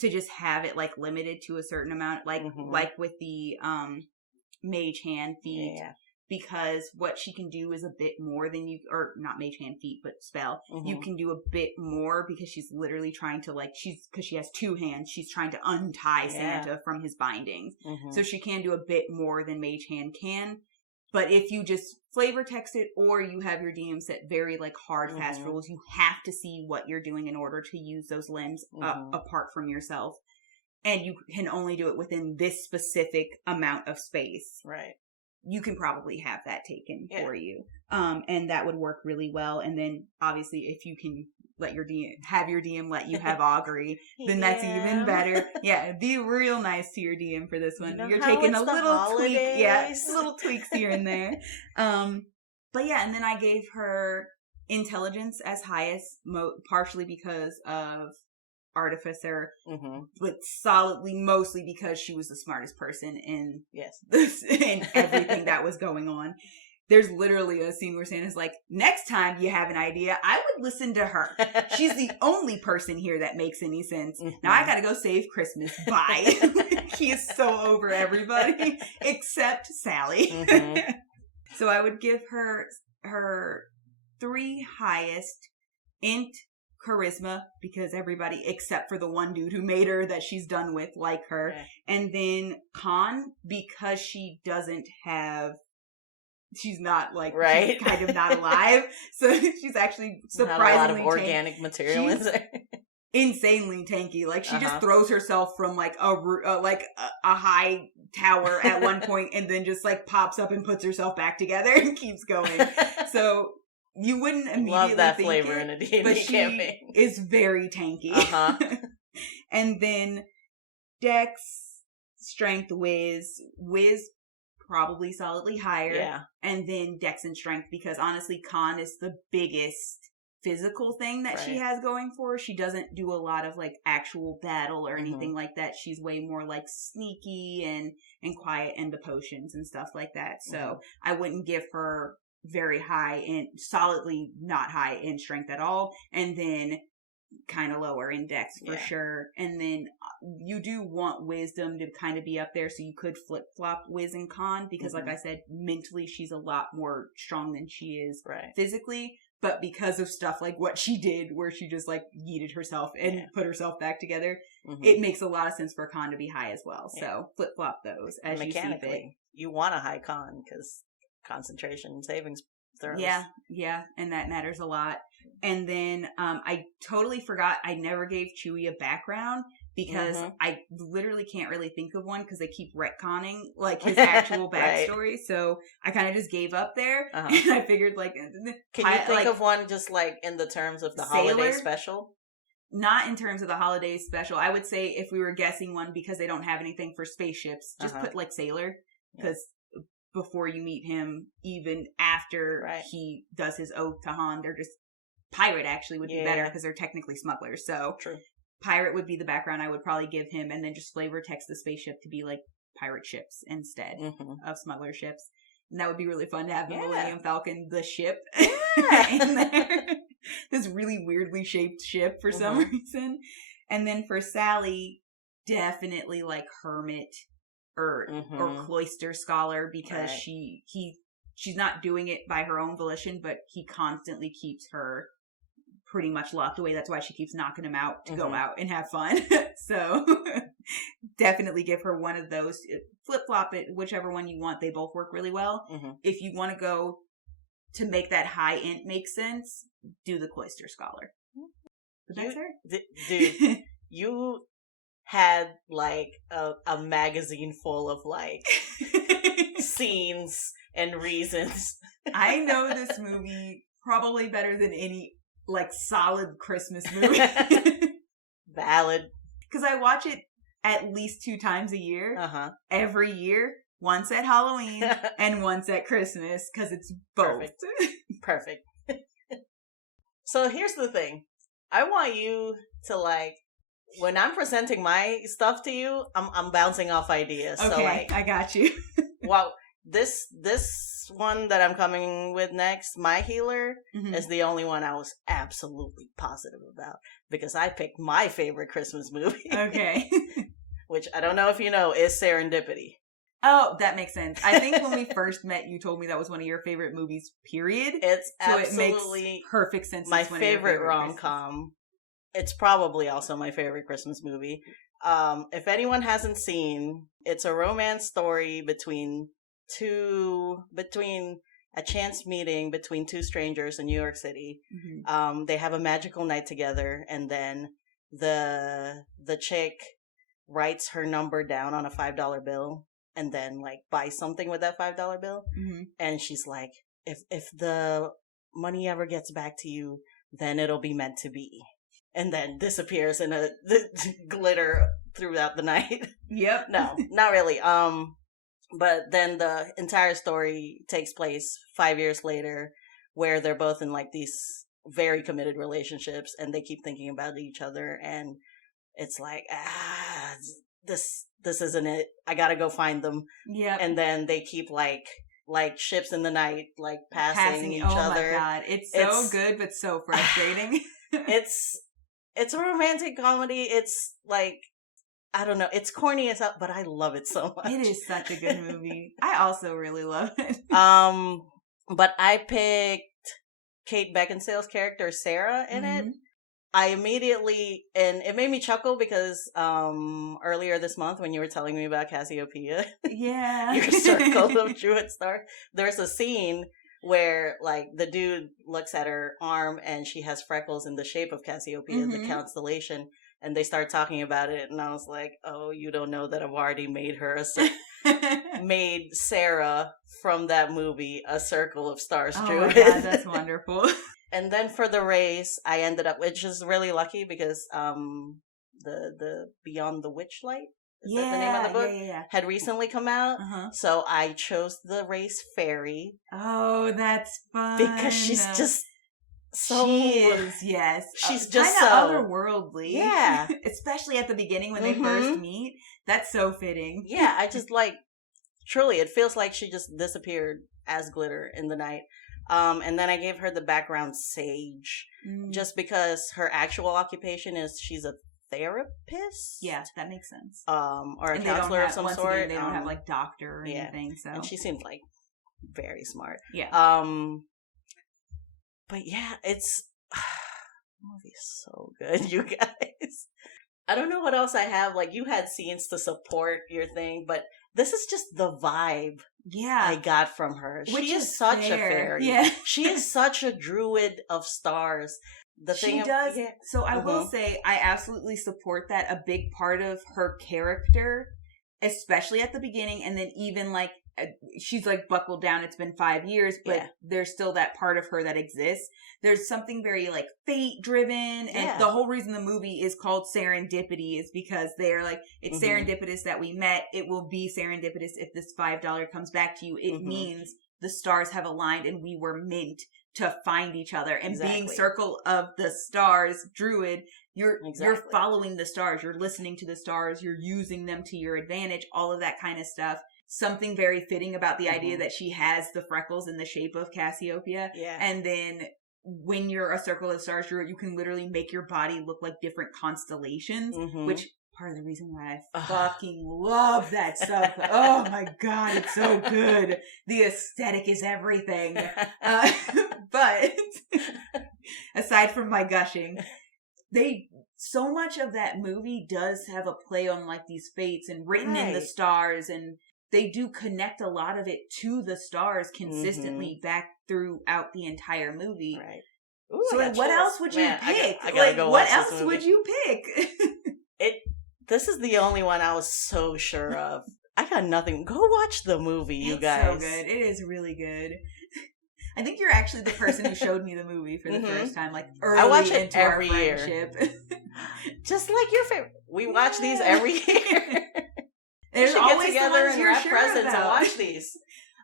to just have it like limited to a certain amount, like with the mage hand feet. Yeah. Because what she can do is a bit more than you, or not mage hand feet, but spell. You can do a bit more because she's literally trying to because she has two hands, she's trying to untie Santa from his bindings. So she can do a bit more than mage hand can. But if you just flavor text it or you have your DM set very like hard, fast rules, you have to see what you're doing in order to use those limbs apart from yourself. And you can only do it within this specific amount of space. Right. You can probably have that taken for you. And that would work really well. And then obviously if you can let your DM let you have augury, then that's even better. Yeah, be real nice to your DM for this one. You're taking a little tweak. Yeah, little tweaks here and there. But yeah, and then I gave her intelligence as highest, partially because of artificer, but solidly mostly because she was the smartest person in in everything that was going on. There's literally a scene where Santa's like, next time you have an idea, I would listen to her. She's the only person here that makes any sense. Now I gotta go save Christmas. Bye. He is so over everybody except Sally. So I would give her 3 highest int charisma, because everybody except for the one dude who made her that she's done with like her. And then con, because she doesn't have, she's not like she's kind of not alive, so she's actually surprisingly not a lot of organic material in there. Insanely tanky. Like she just throws herself from like a high tower at one point and then just like pops up and puts herself back together and keeps going. So you wouldn't immediately love that think flavor in a D&D but campaign. She is very tanky. And then Dex, Strength, Wiz probably solidly higher. Yeah. And then Dex and Strength, because honestly, Con is the biggest physical thing that she has going for her. She doesn't do a lot of like actual battle or anything like that. She's way more like sneaky and quiet and the potions and stuff like that. So I wouldn't give her very high and solidly not high in strength at all, and then kind of lower in dex for sure. And then you do want wisdom to kind of be up there, so you could flip flop wiz and con, because like I said, mentally she's a lot more strong than she is physically. But because of stuff like what she did, where she just like yeeted herself and put herself back together, it makes a lot of sense for con to be high as well. So flip flop those as you see fit. You want a high con because concentration savings throws. Yeah, and that matters a lot. And then I totally forgot I never gave Chewie a background, because I literally can't really think of one because they keep retconning like his actual backstory. So I kind of just gave up there, and I figured like, can you think of one just like in the terms of the holiday special? Not in terms of the holiday special. I would say if we were guessing one, because they don't have anything for spaceships, just put like sailor, because before you meet him, even after he does his oath to Han, they're just pirate actually would be better, because they're technically smugglers. So pirate would be the background I would probably give him, and then just flavor text the spaceship to be like pirate ships instead of smuggler ships. And that would be really fun to have the Millennium Falcon, the ship, in there. This really weirdly shaped ship for some reason. And then for Sally, definitely like hermit or cloister scholar, because she's not doing it by her own volition, but he constantly keeps her pretty much locked away. That's why she keeps knocking him out to go out and have fun. So definitely give her one of those. Flip flop it, whichever one you want. They both work really well. If you want to go to make that high int make sense, do the cloister scholar. But that's her. Dude, you had like a magazine full of like scenes and reasons. I know this movie probably better than any like solid Christmas movie. Valid. Because I watch it at least 2 times a year. Every year. Once at Halloween and once at Christmas, because it's both. Perfect. So here's the thing. I want you to like, when I'm presenting my stuff to you, I'm bouncing off ideas. Okay, so like, I got you. Well, this one that I'm coming with next, My Healer, is the only one I was absolutely positive about because I picked my favorite Christmas movie. Okay. Which I don't know if you know is Serendipity. Oh, that makes sense. I think when we first met, you told me that was one of your favorite movies, period. It's so absolutely it makes perfect sense. My favorite rom-com. It's probably also my favorite Christmas movie. If anyone hasn't seen, it's a romance story between a chance meeting between two strangers in New York City. They have a magical night together, and then the chick writes her number down on a $5 bill and then like buys something with that $5 bill. And she's like, if the money ever gets back to you, then it'll be meant to be. And then disappears in the glitter throughout the night. Yep. No, not really. But then the entire story takes place 5 years later, where they're both in like these very committed relationships, and they keep thinking about each other, and it's like, this isn't it. I gotta go find them. Yeah. And then they keep like ships in the night, like passing each other. Oh my God, it's so good, but so frustrating. It's a romantic comedy. It's like, I don't know. It's corny as hell, but I love it so much. It is such a good movie. I also really love it. But I picked Kate Beckinsale's character, Sarah, in it. I immediately, and it made me chuckle because earlier this month when you were telling me about Cassiopeia, your circle of Druid stars, there's a scene where like the dude looks at her arm and she has freckles in the shape of Cassiopeia, the constellation, and they start talking about it, and I was like, oh, you don't know that I've already made her made Sarah from that movie a circle of stars druid. Oh my God, that's wonderful. And then for the race, I ended up, which is really lucky because the Beyond the Witchlight, is that the name of the book? Had recently come out. So I chose the race Fairy. Oh, that's fun. Because she's just so... She is, yes. She's just so... kind of otherworldly. Yeah. Especially at the beginning when they first meet. That's so fitting. Yeah, I just like... Truly, it feels like she just disappeared as glitter in the night. And then I gave her the background Sage, just because her actual occupation is she's a therapist. Yeah, that makes sense. Or a counselor of some sort. Again, they don't have like doctor or anything. So, and she seems like very smart. Yeah. But yeah, it's the movie is so good, you guys. I don't know what else I have. Like, you had scenes to support your thing, but this is just the vibe I got from her. Which she is such a fairy. Yeah. She is such a druid of stars. She does. So I will say, I absolutely support that. A big part of her character, especially at the beginning, and then even like, she's like buckled down. It's been 5 years, but there's still that part of her that exists. There's something very like fate driven, and the whole reason the movie is called Serendipity is because they're like, it's serendipitous that we met. It will be serendipitous if this $5 comes back to you. It means the stars have aligned and we were meant to find each other. And being circle of the stars druid, you're following the stars. You're listening to the stars. You're using them to your advantage. All of that kind of stuff. Something very fitting about the idea that she has the freckles in the shape of Cassiopeia. Yeah. And then when you're a circle of stars druid, you can literally make your body look like different constellations, which part of the reason why I fucking love that stuff. Oh my God, it's so good. The aesthetic is everything. But aside from my gushing, so much of that movie does have a play on like these fates and written in the stars, and they do connect a lot of it to the stars consistently back throughout the entire movie. Right. Ooh, so like, what else would you pick? I gotta go what else would you pick? This is the only one I was so sure of. I got nothing. Go watch the movie, you guys. It's so good. It is really good. I think you're actually the person who showed me the movie for the first time, like early I watch it into every our friendship. Year. Just like your favorite. We watch these every year. There's we should always get together and wrap presents and watch these.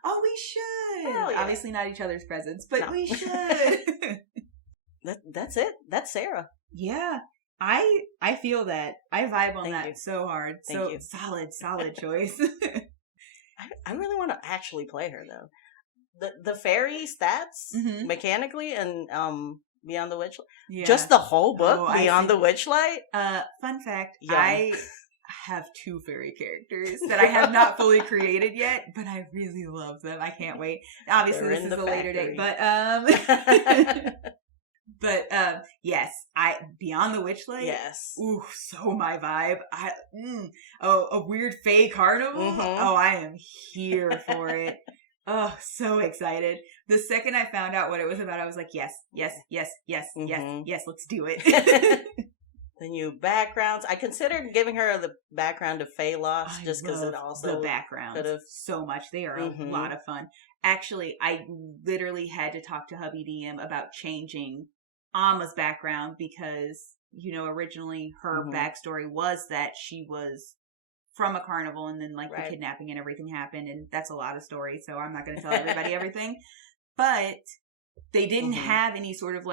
Oh, we should. Yeah. Obviously not each other's presents, but we should. That's it. That's Sarah. Yeah. I feel that. I vibe on that so hard. Thank you. Solid choice. I really want to actually play her though. The fairy stats mechanically and Beyond the Witchlight, just the whole book Beyond the Witchlight. Fun fact: I have 2 fairy characters that I have not fully created yet, but I really love them. I can't wait. Obviously, this is a later date, but yes, Beyond the Witchlight. Yes. Ooh, so my vibe. A weird fae carnival. Oh, I am here for it. Oh, so excited. The second I found out what it was about, I was like, yes, let's do it. The new backgrounds. I considered giving her the background of Fae Lost just because it also the backgrounds so much. They are a lot of fun. Actually, I literally had to talk to hubby DM about changing Amma's background because, originally her backstory was that she was from a carnival and then the kidnapping and everything happened, and that's a lot of story, so I'm not going to tell everybody everything. But they didn't have any sort of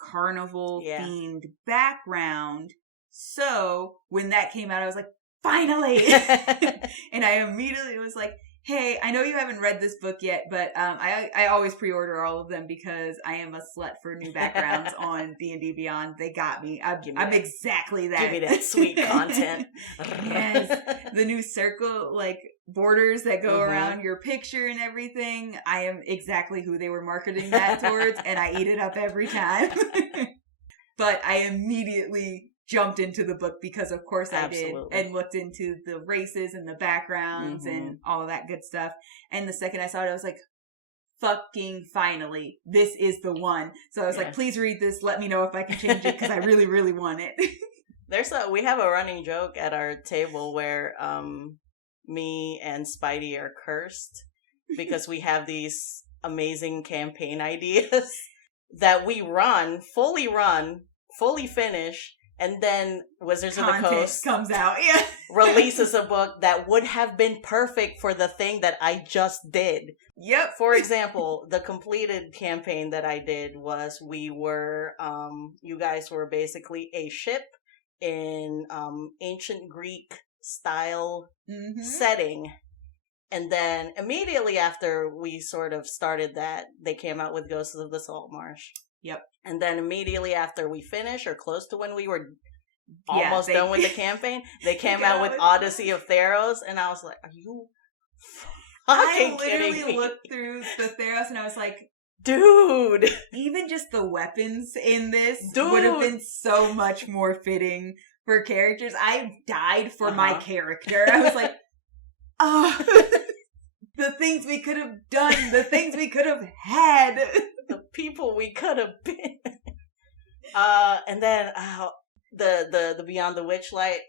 carnival themed background, so when that came out I was like, finally. And I immediately was like, hey, I know you haven't read this book yet, but I always pre-order all of them because I am a slut for new backgrounds on D&D Beyond. They got me. I'm exactly that. Give me that sweet content. Yes. The new circle, borders that go around your picture and everything. I am exactly who they were marketing that towards, and I eat it up every time. But I immediately jumped into the book because of course I did, and looked into the races and the backgrounds and all of that good stuff. And the second I saw it, I was like, fucking finally, this is the one. So I was like, please read this. Let me know if I can change it because I really, really want it. We have a running joke at our table where me and Spidey are cursed because we have these amazing campaign ideas that we fully finish. And then Wizards of the Coast comes out, releases a book that would have been perfect for the thing that I just did. Yep. For example, the completed campaign that I did was we were, you guys were basically a ship in ancient Greek style setting. And then immediately after we sort of started that, they came out with Ghosts of the Salt Marsh. Yep. And then immediately after we finished, or close to when we were almost done with the campaign, they came out with Odyssey of Theros, and I was like, are you fucking kidding me? I literally looked through the Theros and I was like, dude, even just the weapons in this would have been so much more fitting for characters. I died for my character. I was like, the things we could have done, the things we could have had. The people we could have been. And then the Beyond the Witchlight.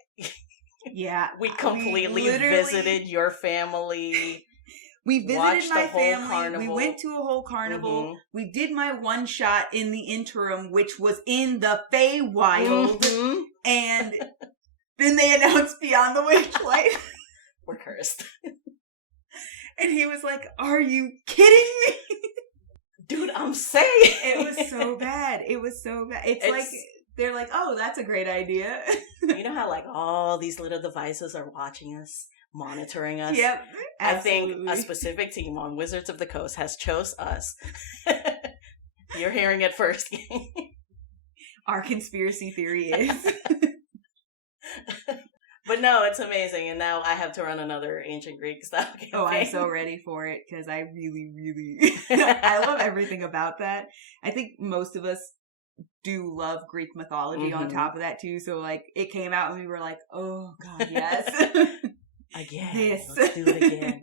Yeah. We completely visited your family. We visited my family. Carnival. We went to a whole carnival. We did my one shot in the interim, which was in the Feywild. And then they announced Beyond the Witchlight. We're cursed. And he was like, are you kidding me? Dude, I'm saying. It was so bad. It's like, they're like, oh, that's a great idea. You know how all these little devices are watching us, monitoring us? Yep. Absolutely. I think a specific team on Wizards of the Coast has chose us. You're hearing it first. Our conspiracy theory is. But no, it's amazing. And now I have to run another ancient Greek style campaign. Oh, I'm so ready for it because I really, really, I love everything about that. I think most of us do love Greek mythology on top of that too. So it came out and we were like, oh God, yes. Again. Let's do it again.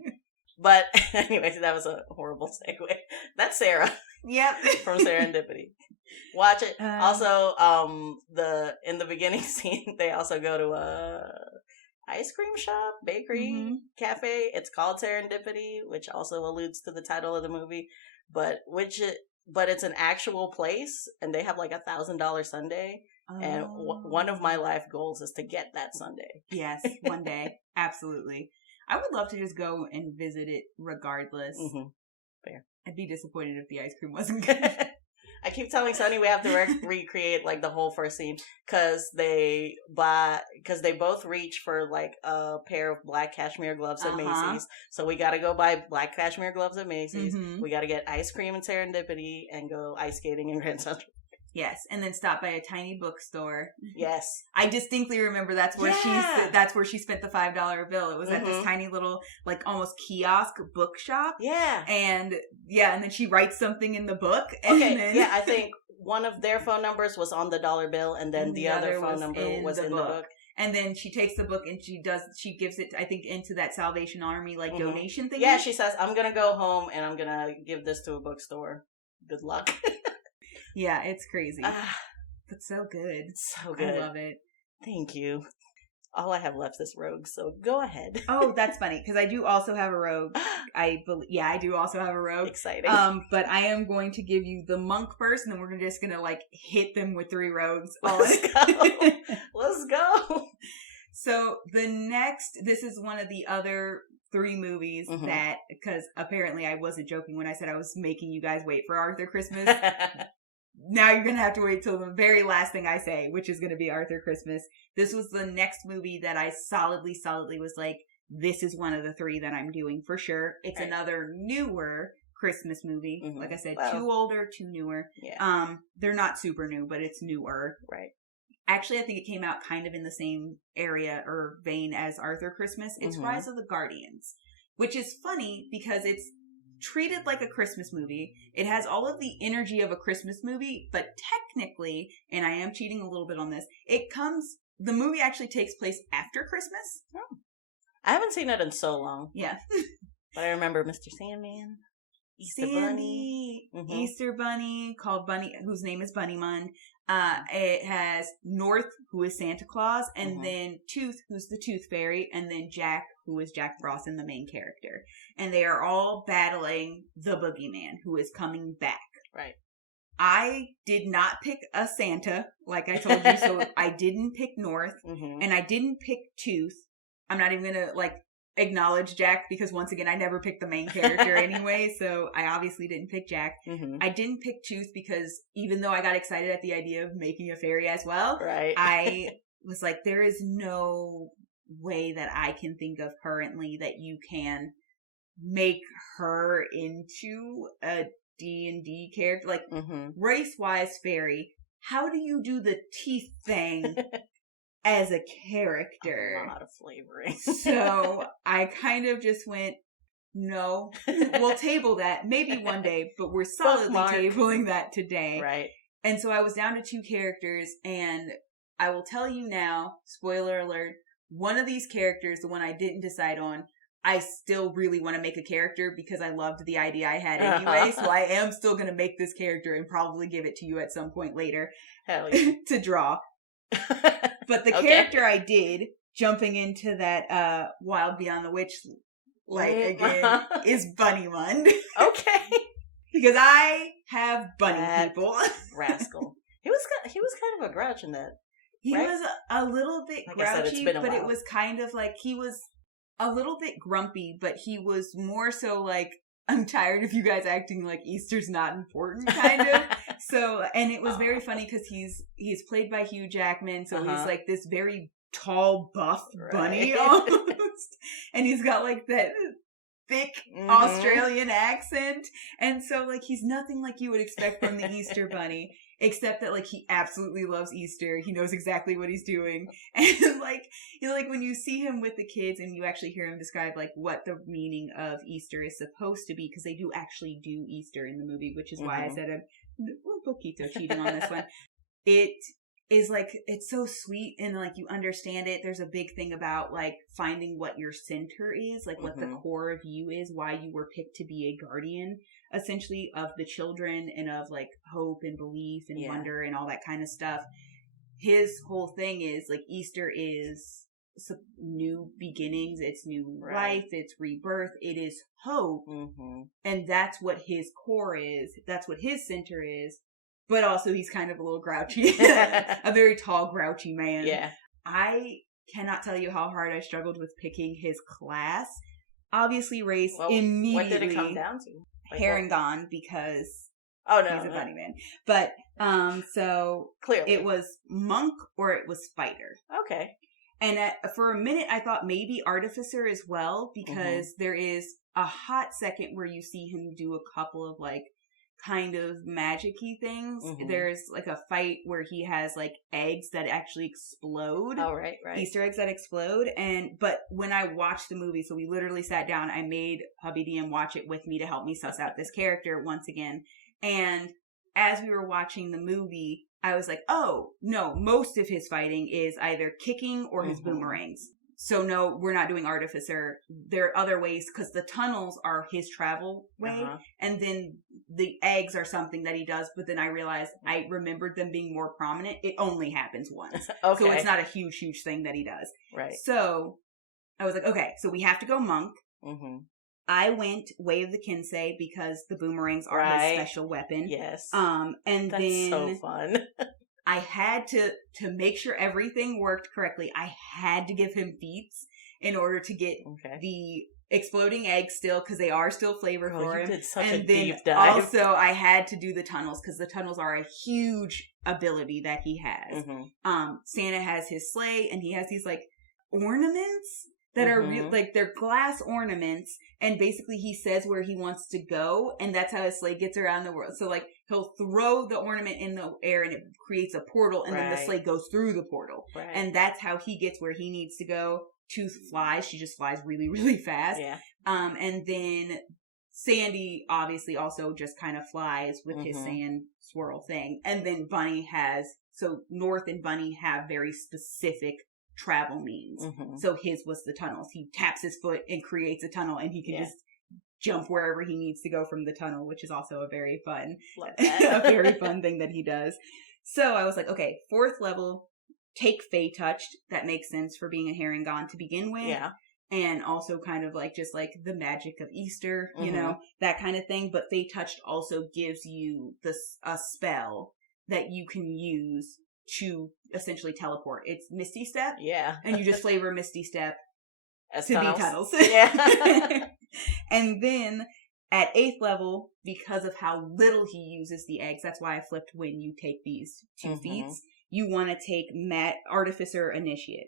But anyway, that was a horrible segue. That's Sarah. Yep. From Serendipity. Watch it. Also, in the beginning scene, they also go to a ice cream shop, bakery, cafe. It's called Serendipity, which also alludes to the title of the movie, but it's an actual place, and they have $1,000 sundae. Oh. And one of my life goals is to get that sundae. Yes, one day, absolutely. I would love to just go and visit it regardless. Fair. I'd be disappointed if the ice cream wasn't good. I keep telling Sonny we have to recreate like the whole first scene because they both reach for like a pair of black cashmere gloves at Macy's. So we got to go buy black cashmere gloves at Macy's. Mm-hmm. We got to get ice cream and Serendipity and go ice skating in Grand Central. Yes, and then stop by a tiny bookstore. Yes, I distinctly remember that's where she spent the $5 bill. It was at this tiny little, like almost kiosk bookshop. Yeah, and then she writes something in the book. And I think one of their phone numbers was on the dollar bill, and then the other phone number was in the book. And then she takes the book and she gives it, I think, into that Salvation Army donation thing. Yeah, she says, "I'm gonna go home and I'm gonna give this to a bookstore. Good luck." Yeah, it's crazy. But so good. So good. I love it. Thank you. All I have left is Rogue, so go ahead. Oh, that's funny, because I do also have a Rogue. I do also have a Rogue. Exciting. But I am going to give you the monk first, and then we're just going to, hit them with 3 rogues. Let's go. Let's go. So, this is one of the other 3 movies that, because apparently I wasn't joking when I said I was making you guys wait for Arthur Christmas. Now you're going to have to wait till the very last thing I say, which is going to be Arthur Christmas. This was the next movie that I solidly was like, this is one of the 3 that I'm doing for sure. It's another newer Christmas movie. Mm-hmm. Like I said, 2 older, 2 newer. Yeah. They're not super new, but it's newer. Right. Actually, I think it came out kind of in the same area or vein as Arthur Christmas. It's Rise of the Guardians, which is funny because it's treated like a Christmas movie. It has all of the energy of a Christmas movie, but technically, and I am cheating a little bit on this, the movie actually takes place after Christmas. Oh. I haven't seen it in so long. Yeah. But I remember Mr. Sandman, Easter Bunny. Mm-hmm. Easter Bunny, called Bunny, whose name is Bunnymund. It has North, who is Santa Claus, and then Tooth, who's the Tooth Fairy, and then Jack, who is Jack Frost and the main character. And they are all battling the Boogeyman, who is coming back. Right. I did not pick a Santa, like I told you, so I didn't pick North, and I didn't pick Tooth. I'm not even gonna, acknowledge Jack, because once again, I never picked the main character anyway, so I obviously didn't pick Jack. I didn't pick Tooth because even though I got excited at the idea of making a fairy as well, right. I was like, there is no way that I can think of currently that you can make her into a D&D character. Race-wise fairy, how do you do the teeth thing as a character? A lot of flavoring. So I kind of just went, no, we'll table that maybe one day, but we're solidly tabling that today. Right. And so I was down to 2 characters, and I will tell you now, spoiler alert, one of these characters, the one I didn't decide on, I still really want to make a character because I loved the idea I had anyway. So I am still going to make this character and probably give it to you at some point later. Hell yeah. To draw. But the character I did, jumping into that Wild Beyond the Witch again, is Bunnymund. Okay. Because I have bunny people. Rascal. He was kind of a grouch in that. He was a little bit grouchy, but it was kind of he was a little bit grumpy, but he was more so I'm tired of you guys acting like Easter's not important, kind of. So, and it was very funny because he's played by Hugh Jackman, so he's this very tall, buff bunny almost, and he's got that thick Australian accent, and so he's nothing like you would expect from the Easter Bunny. Except that, he absolutely loves Easter. He knows exactly what he's doing. And, when you see him with the kids and you actually hear him describe, what the meaning of Easter is supposed to be, because they do actually do Easter in the movie, which is why I said I'm un poquito cheating on this one. It is, it's so sweet and, you understand it. There's a big thing about, finding what your center is, what the core of you is, why you were picked to be a guardian, essentially, of the children and of hope and belief and wonder and all that kind of stuff. His whole thing is Easter is new beginnings, it's new life, it's rebirth, it is hope, and that's what his core is, that's what his center is. But also he's kind of a little grouchy, a very tall, grouchy man. Yeah. I cannot tell you how hard I struggled with picking his class. Obviously, race immediately. What did it come down to? Harangon, because Oh, no. He's a bunny man. But, so clearly it was monk or it was fighter. Okay. And for a minute, I thought maybe artificer as well, because there is a hot second where you see him do a couple of like kind of magic-y things. There's like a fight where he has like eggs that actually explode. Oh, right. Easter eggs that explode. But when I watched the movie, so we literally sat down, I made hubby DM watch it with me to help me suss out this character once again. And as we were watching the movie, I was like, oh, no, most of his fighting is either kicking or his boomerangs. So no, we're not doing artificer. There are other ways, because the tunnels are his travel way. And then the eggs are something that he does. But then I realized I remembered them being more prominent. It only happens once. Okay. So it's not a huge thing that he does. Right. So I was like, okay, so we have to go monk. I went Way of the Kinsei because the boomerangs are his special weapon. Yes. And that's then so fun. I had to make sure everything worked correctly. I had to give him feats in order to get the exploding eggs still, because they are still flavor for him. Did such and a then deep dive. Also, I had to do the tunnels, because the tunnels are a huge ability that he has. Santa has his sleigh, and he has these like ornaments that are like they're glass ornaments, and basically he says where he wants to go, and that's how his sleigh gets around the world. So like he'll throw the ornament in the air and it creates a portal, and then the sleigh goes through the portal. And that's how he gets where he needs to go. Tooth flies. She just flies really, really fast. And then Sandy obviously also just kind of flies with his sand swirl thing. And then Bunny so North and Bunny have very specific travel means. So his was the tunnels. He taps his foot and creates a tunnel, and he can just jump wherever he needs to go from the tunnel, which is also a very fun, a very fun thing that he does. So I was like, okay, 4th level, take Fey Touched. That makes sense for being a Herringon to begin with. And also kind of like just like the magic of Easter, you know, that kind of thing. But Fey Touched also gives you a spell that you can use to essentially teleport. It's Misty Step. And you just flavor Misty Step as to tunnels. be tunnels. And then at 8th level, because of how little he uses the eggs, that's why I flipped when you take these 2 feats, you want to take Artificer Initiate.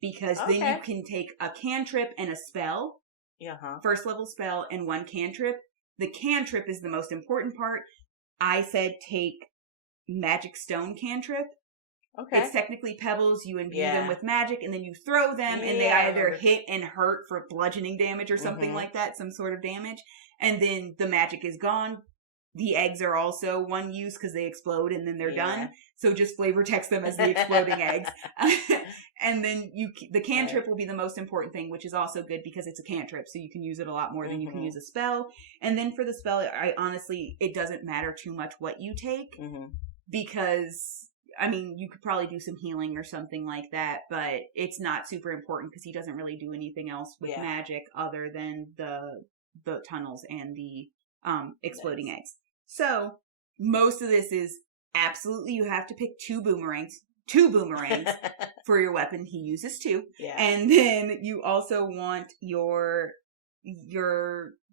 Because then you can take a cantrip and a spell. 1st level spell and 1 cantrip. The cantrip is the most important part. I said take Magic Stone cantrip. It's technically pebbles. You imbue them with magic, and then you throw them, and they either hit and hurt for bludgeoning damage or something like that, some sort of damage. And then the magic is gone. The eggs are also one use because they explode, and then they're done. So just flavor text them as the exploding eggs. And then the cantrip will be the most important thing, which is also good because it's a cantrip, so you can use it a lot more than you can use a spell. And then for the spell, it doesn't matter too much what you take, because I mean, you could probably do some healing or something like that, but it's not super important because he doesn't really do anything else with magic other than the tunnels and the exploding eggs. So most of this is absolutely you have to pick 2 boomerangs for your weapon. He uses 2. And then you also want your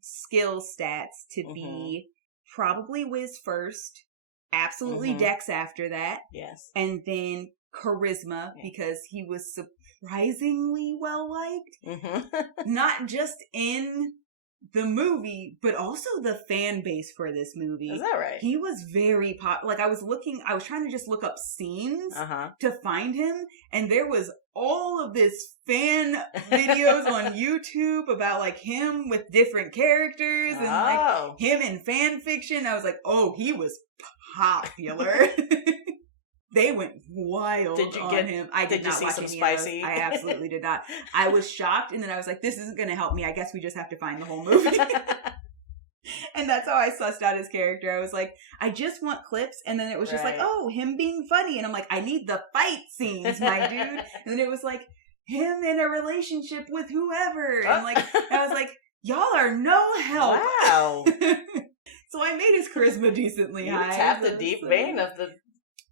skill stats to be probably Wiz first. Absolutely Dex after that. And then Charisma, because he was surprisingly well liked. Not just in the movie, but also the fan base for this movie. Is that right? He was very popular. Like I was trying to just look up scenes to find him, and there was all of this fan videos on YouTube about like him with different characters and like him in fan fiction. I was like, oh, he was popular. They went wild on him. I did not watch any spicy? Of those. I absolutely did not. I was shocked, and then I was like, this isn't going to help me. I guess we just have to find the whole movie. And that's how I sussed out his character. I was like, I just want clips, and then it was just like, oh, him being funny. And I'm like, I need the fight scenes, my dude. And then it was like, him in a relationship with whoever. And like, I was like, y'all are no help. Wow. So I made his charisma decently high. You tapped the deep vein of the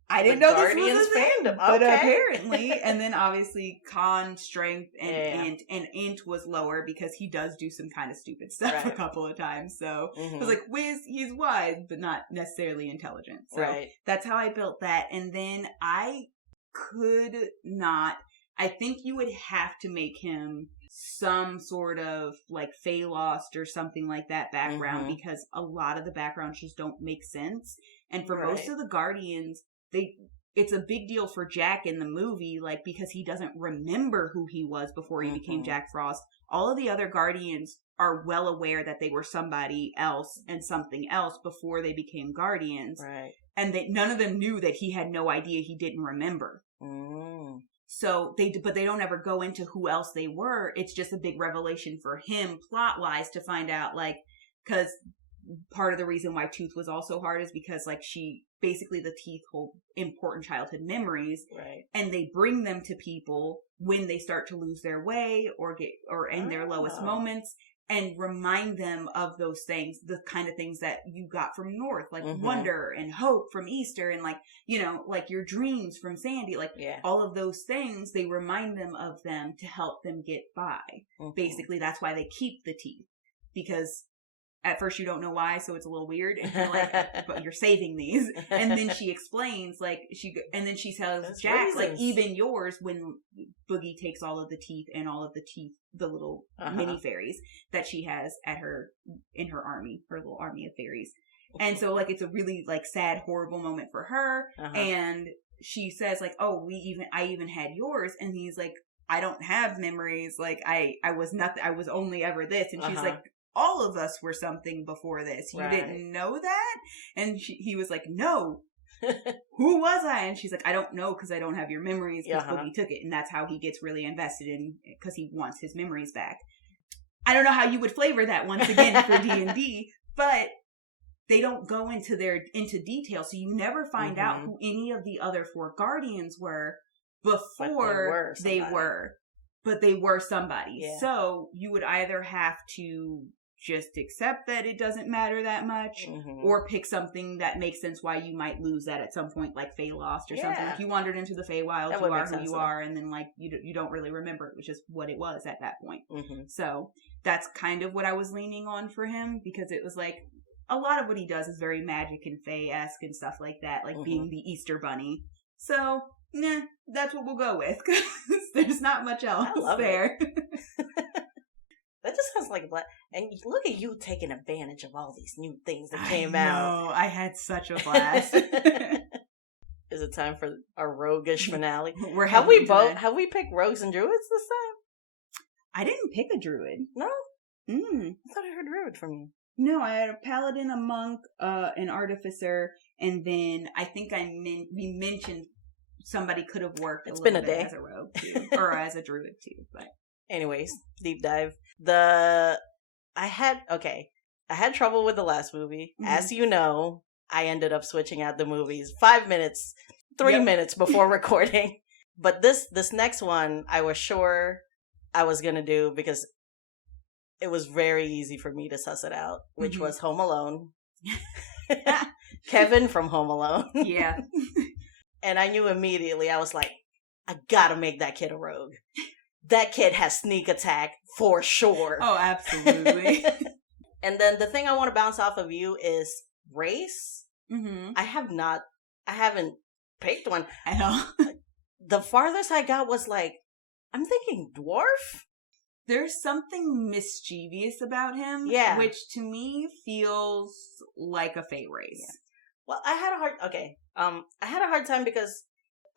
I didn't know Guardians this was a thing, fandom. But Okay. apparently, and then obviously Khan's strength and int was lower because he does do some kind of stupid stuff a couple of times. So I was like, Wiz, he's wise, but not necessarily intelligent. So that's how I built that. And then I could not. I think you would have to make him some sort of like Fey Lost or something like that background because a lot of the backgrounds just don't make sense. And for most of the Guardians, it's a big deal for Jack in the movie, like, because he doesn't remember who he was before he became Jack Frost. All of the other Guardians are well aware that they were somebody else and something else before they became Guardians. Right. And none of them knew that he had no idea he didn't remember. Mm. So but they don't ever go into who else they were. It's just a big revelation for him plot-wise to find out, like, because part of the reason why Tooth was also hard is because, like, the teeth hold important childhood memories. Right. And they bring them to people when they start to lose their way or in their lowest moments and remind them of those things, the kind of things that you got from North, like wonder and hope from Easter and, like, you know, like your dreams from Sandy, like all of those things, they remind them of them to help them get by. Basically, that's why they keep the teeth, because at first you don't know why, so it's a little weird, and you're like, but you're saving these. And then she explains, like, and then she tells Jack, like, even yours, when Boogie takes all of the teeth and all of the teeth, the little mini fairies that she has in her army, her little army of fairies. And so, like, it's a really, like, sad, horrible moment for her. And she says, like, oh, I even had yours. And he's like, I don't have memories. Like, I was nothing. I was only ever this. And she's like, all of us were something before this. You didn't know that? And he was like, no. Who was I? And she's like, I don't know because I don't have your memories because Boogie took it. And that's how he gets really invested in, because he wants his memories back. I don't know how you would flavor that once again for D&D, but they don't go into detail. So you never find out who any of the other 4 Guardians were before they were. But they were somebody. Yeah. So you would either have to just accept that it doesn't matter that much, or pick something that makes sense why you might lose that at some point, like Fey Lost or something. Like, you wandered into the Feywild, you are who you are, and then, like, you don't really remember it, which is what it was at that point. So that's kind of what I was leaning on for him, because it was like, a lot of what he does is very magic and Fey-esque and stuff like that, like being the Easter Bunny. So, that's what we'll go with, because there's not much else there. That just sounds like a blast. And look at you taking advantage of all these new things that came out. No, I had such a blast. Is it time for our roguish finale? Have we picked rogues and druids this time? I didn't pick a druid. No? I thought I heard druid from you. No, I had a paladin, a monk, an artificer, and then I think we mentioned somebody could have worked a day as a rogue too, or as a druid too. But anyways, deep dive. I had trouble with the last movie. As you know, I ended up switching out the movies 5 minutes, 3 minutes before recording. But this next one, I was sure I was gonna do because it was very easy for me to suss it out, which was Home Alone. Kevin from Home Alone. Yeah. And I knew immediately, I was like, I gotta make that kid a rogue. That kid has sneak attack for sure. Oh, absolutely. And then the thing I want to bounce off of you is race. I haven't picked one. I know. The farthest I got was like, I'm thinking dwarf? There's something mischievous about him, which to me feels like a Fey race. Yeah. Well, I had a hard time because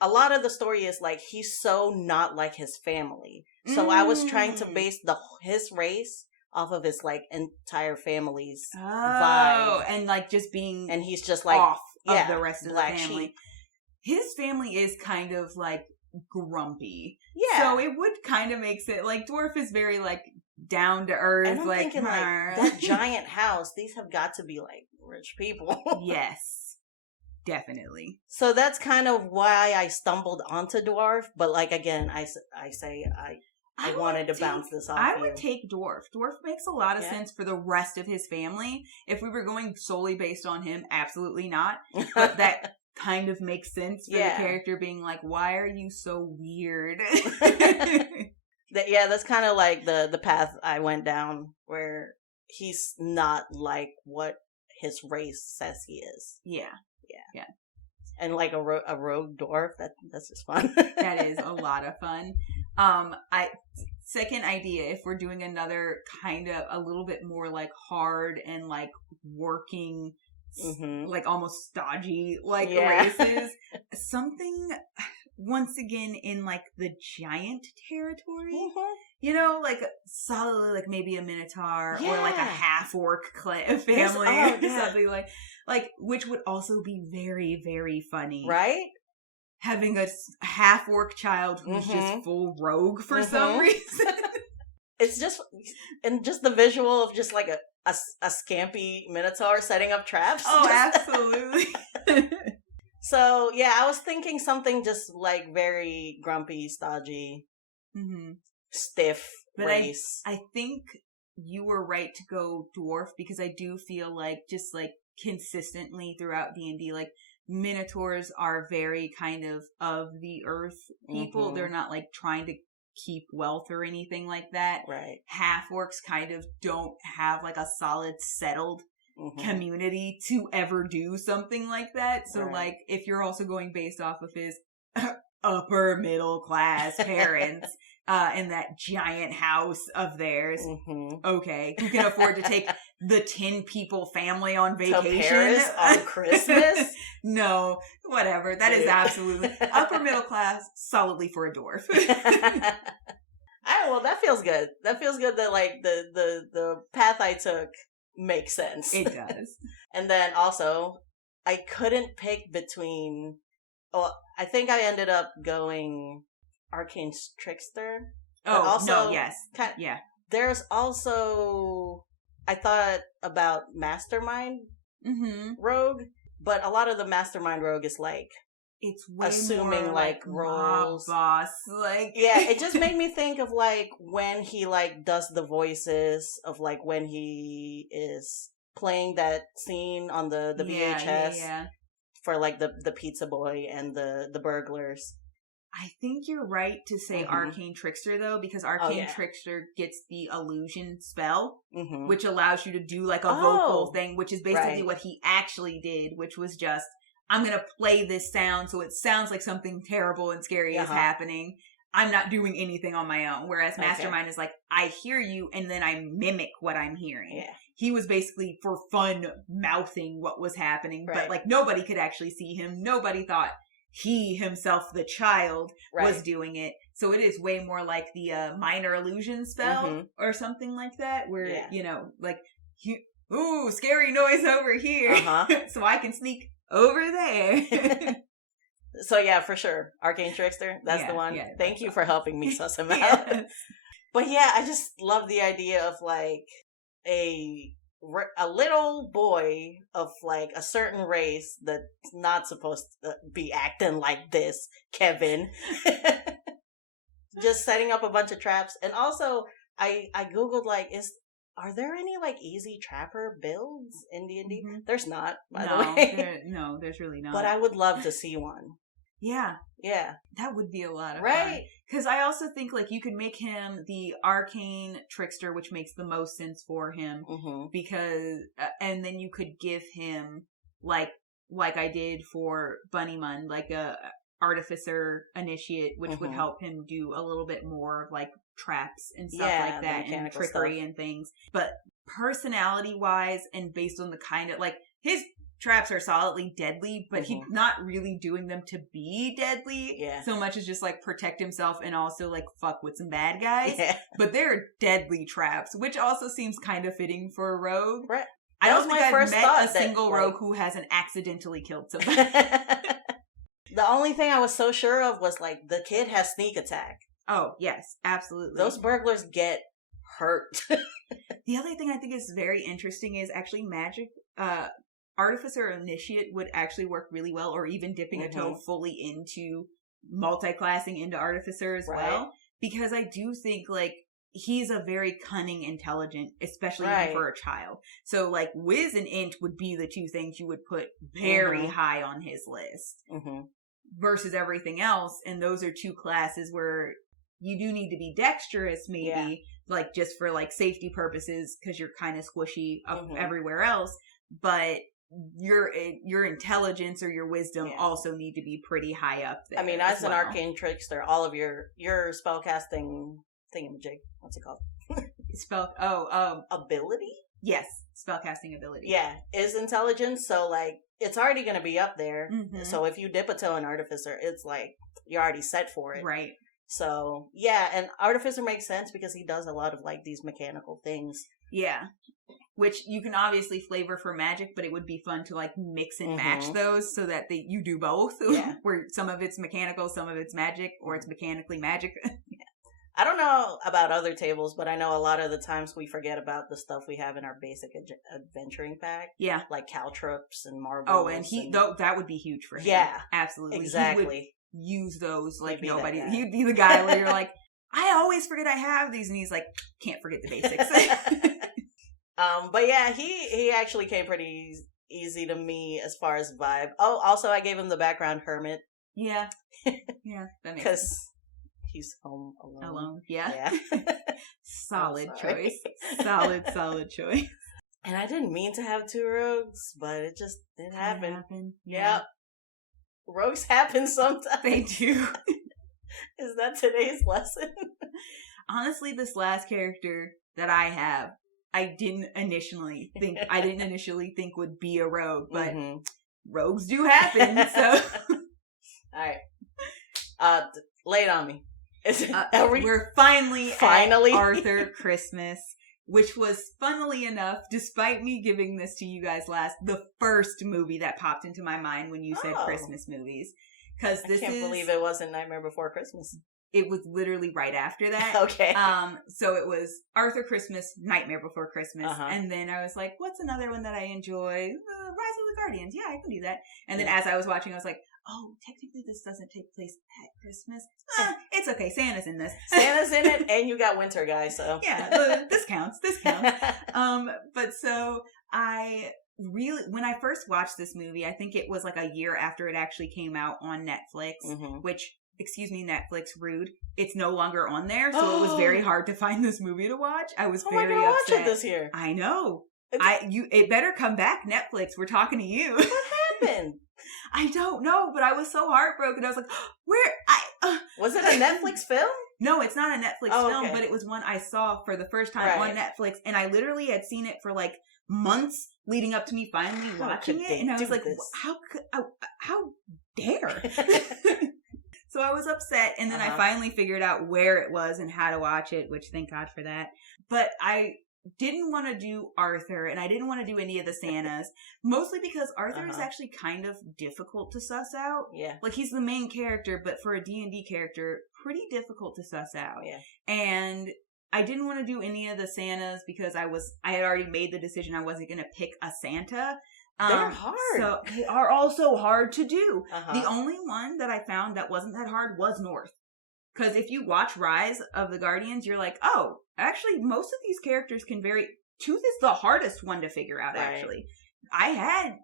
a lot of the story is like he's so not like his family. So I was trying to base his race off of his like entire family's vibe, and like just being, and he's just like off of the rest of the family. Sheep. His family is kind of like grumpy, so it would kind of make it like dwarf is very like down to earth. And I'm thinking like that giant house. These have got to be like rich people. Yes. Definitely. So that's kind of why I stumbled onto dwarf, but like again, I wanted to bounce this off. I would take dwarf. Dwarf makes a lot of sense for the rest of his family. If we were going solely based on him, absolutely not. But kind of makes sense for the character being like, why are you so weird? That's kind of like the path I went down, where he's not like what his race says he is. Yeah. And like a rogue dwarf, that's just fun. That is a lot of fun. Second idea, if we're doing another kind of a little bit more like hard and like working, like almost stodgy like races, something once again in like the giant territory, you know, like solidly like maybe a minotaur or like a half orc family or something like which would also be very, very funny, right? Having a half orc child who's just full rogue for some reason. It's just, and just the visual of just like a scampy minotaur setting up traps. Oh, absolutely. So yeah, I was thinking something just like very grumpy, stodgy, stiff race. I think you were right to go dwarf, because I do feel like just like consistently throughout D&D, like minotaurs are very kind of the earth people. They're not like trying to keep wealth or anything like that. Right. Half orcs kind of don't have like a solid settled community to ever do something like that. So like if you're also going based off of his upper middle class parents in that giant house of theirs, okay, who can afford to take the 10 people family on vacation to Paris on Christmas? No, whatever. That is absolutely upper middle class, solidly for a dwarf. Well, that feels good. That feels good that like the path I took makes sense. It does. And then also, I couldn't pick between. Well, I think I ended up going Arcane Trickster. Oh, also, no, yes. Yeah. There's also, I thought about Mastermind Rogue, but a lot of the Mastermind Rogue is like, it's way assuming more like roles, boss, like it just made me think of like when he like does the voices of like when he is playing that scene on the VHS for like the pizza boy and the burglars. I think you're right to say Arcane Trickster, though, because Arcane Trickster gets the illusion spell, which allows you to do like a vocal thing, which is basically what he actually did, which was just, I'm going to play this sound so it sounds like something terrible and scary is happening. I'm not doing anything on my own. Whereas Mastermind is like, I hear you and then I mimic what I'm hearing. Yeah. He was basically for fun mouthing what was happening, but like nobody could actually see him. Nobody thought he himself, the child, was doing it. So it is way more like the minor illusion spell or something like that, where, you know, like, ooh, scary noise over here. So I can sneak over there. So yeah, for sure. Arcane Trickster, that's the one. Yeah, Thank you for helping me suss him out. But yeah, I just love the idea of like a little boy of like a certain race that's not supposed to be acting like this, Kevin. Just setting up a bunch of traps. And also I Googled like, are there any like easy trapper builds in D&D? There's not, by the way. No, there's really not. But I would love to see one. Yeah. Yeah. That would be a lot of fun. Because I also think like you could make him the Arcane Trickster, which makes the most sense for him. Because, and then you could give him like I did for Bunnymun, like a Artificer Initiate, which would help him do a little bit more like traps and stuff like that and trickery stuff and things. But personality wise and based on the kind of like his traps are solidly deadly, but he's not really doing them to be deadly so much as just like protect himself and also like fuck with some bad guys. But they're deadly traps, which also seems kind of fitting for a rogue. Right. I don't think I've met a single rogue who hasn't accidentally killed somebody. The only thing I was so sure of was like the kid has sneak attack. Oh, yes, absolutely. Those burglars get hurt. The other thing I think is very interesting is actually magic. Artificer Initiate would actually work really well, or even dipping a toe fully into multi-classing into Artificer as well. Because I do think like he's a very cunning, intelligent, especially even for a child. So, like, Wiz and Int would be the two things you would put very high on his list. Versus everything else. And those are two classes where you do need to be dexterous, maybe, like, just for, like, safety purposes, because you're kind of squishy everywhere else. But your intelligence or your wisdom also need to be pretty high up there. I mean, as an arcane trickster, all of your spellcasting thingamajig, what's it called? Ability? Yes, spellcasting ability. Yeah, is intelligence, so, like, it's already going to be up there. So if you dip a toe in Artificer, it's like, you're already set for it. Right. So, yeah, and Artificer makes sense because he does a lot of, like, these mechanical things. Yeah. Which you can obviously flavor for magic, but it would be fun to, like, mix and match those so that you do both. Yeah. Where some of it's mechanical, some of it's magic, or it's mechanically magic. I don't know about other tables, but I know a lot of the times we forget about the stuff we have in our basic adventuring pack. Yeah. Like caltrops and marbles. Oh, and that would be huge for him. Yeah. Absolutely. Exactly. He would use those like nobody. He'd be the guy where you're like, I always forget I have these. And he's like, can't forget the basics. But yeah, he actually came pretty easy to me as far as vibe. Oh, also I gave him the background hermit. Yeah. Yeah. That makes sense. He's home alone. Yeah. Solid choice. Solid choice. And I didn't mean to have two rogues, but it just did happen. Yeah. Yep. Rogues happen sometimes. They do. Is that today's lesson? Honestly, this last character that I have, I didn't initially think would be a rogue, but rogues do happen, so. Alright. Lay it on me. We're finally at Arthur Christmas, which was, funnily enough, despite me giving this to you guys last, the first movie that popped into my mind when you said Christmas movies. I can't believe it wasn't Nightmare Before Christmas. It was literally right after that. Okay. So it was Arthur Christmas, Nightmare Before Christmas, and then I was like, what's another one that I enjoy? Rise of the Guardians. Yeah, I can do that. And then as I was watching, I was like, oh, technically this doesn't take place at Christmas. It's okay. Santa's in this. Santa's in it, and you got Winter Guy, so. Yeah, this counts. But so when I first watched this movie, I think it was like a year after it actually came out on Netflix, which, excuse me, Netflix, rude. It's no longer on there, so it was very hard to find this movie to watch. I was very upset. Watch it this year. I know. It better come back, Netflix. We're talking to you. What happened? I don't know, but I was so heartbroken. I was like, was it a Netflix film? No, it's not a Netflix film, but it was one I saw for the first time on Netflix, and I literally had seen it for like months leading up to me finally watching it, and I was like, how dare? So I was upset, and then I finally figured out where it was and how to watch it, which thank God for that. But I didn't want to do Arthur, and I didn't want to do any of the Santas, mostly because Arthur is actually kind of difficult to suss out. Yeah. Like, he's the main character, but for a D&D character, pretty difficult to suss out. Yeah. And I didn't want to do any of the Santas because I had already made the decision I wasn't going to pick a Santa. They're hard. So they are also hard to do. The only one that I found that wasn't that hard was North. Because if you watch Rise of the Guardians, you're like, oh, actually, most of these characters can vary. Tooth is the hardest one to figure out, actually. I had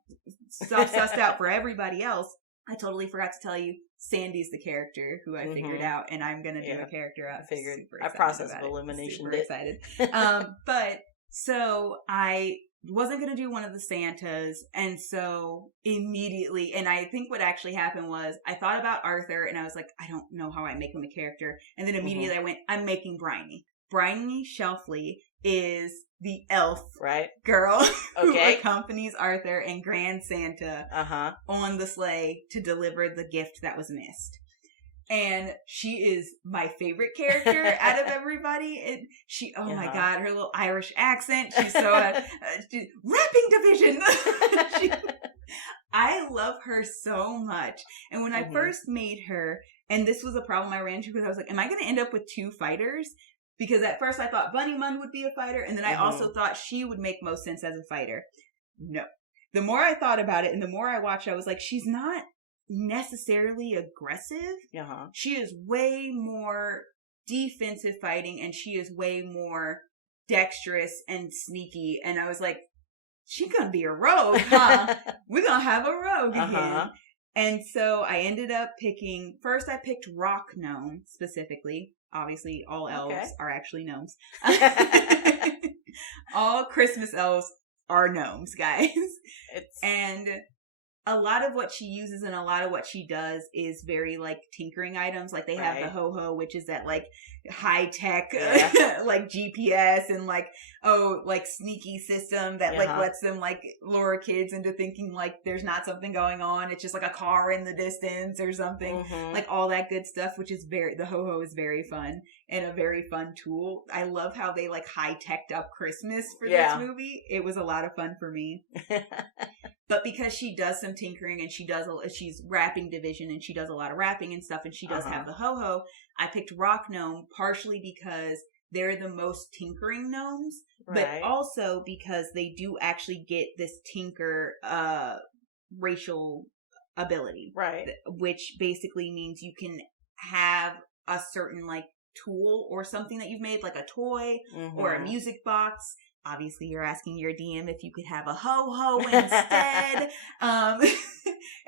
stuff sussed out for everybody else. I totally forgot to tell you, Sandy's the character who I figured out, and I'm going to do a character out. I process of elimination. Super excited. But, so I wasn't going to do one of the Santas, and so immediately, and I think what actually happened was I thought about Arthur, and I was like, I don't know how I make him a character, and then immediately I went, I'm making Bryony. Bryony Shelfley is the elf girl who accompanies Arthur and Grand Santa on the sleigh to deliver the gift that was missed. And she is my favorite character out of everybody. And she, my God, her little Irish accent. She's so, rapping division. I love her so much. And when I first made her, and this was a problem I ran into because I was like, am I going to end up with two fighters? Because at first I thought Bunny Munn would be a fighter. And then I also thought she would make most sense as a fighter. No. The more I thought about it and the more I watched, I was like, she's not necessarily aggressive. She is way more defensive fighting, and she is way more dexterous and sneaky. And I was like, she's gonna be a rogue, huh? We're gonna have a rogue again. And so I ended up first I picked Rock Gnome specifically. Obviously, all elves are actually gnomes. All Christmas elves are gnomes, guys. And a lot of what she uses and a lot of what she does is very like tinkering items. Like they have the ho-ho, which is that like high tech like GPS and like sneaky system that like lets them like lure kids into thinking like there's not something going on. It's just like a car in the distance or something. Like all that good stuff, which is the ho-ho is very fun and a very fun tool. I love how they like high teched up Christmas for this movie. It was a lot of fun for me. But because she does some tinkering and she's rapping division and she does a lot of rapping and stuff and she does have the ho-ho, I picked Rock Gnome partially because they're the most tinkering gnomes, but also because they do actually get this tinker racial ability. Right. Which basically means you can have a certain like tool or something that you've made, like a toy or a music box. Obviously, you're asking your DM if you could have a ho-ho instead.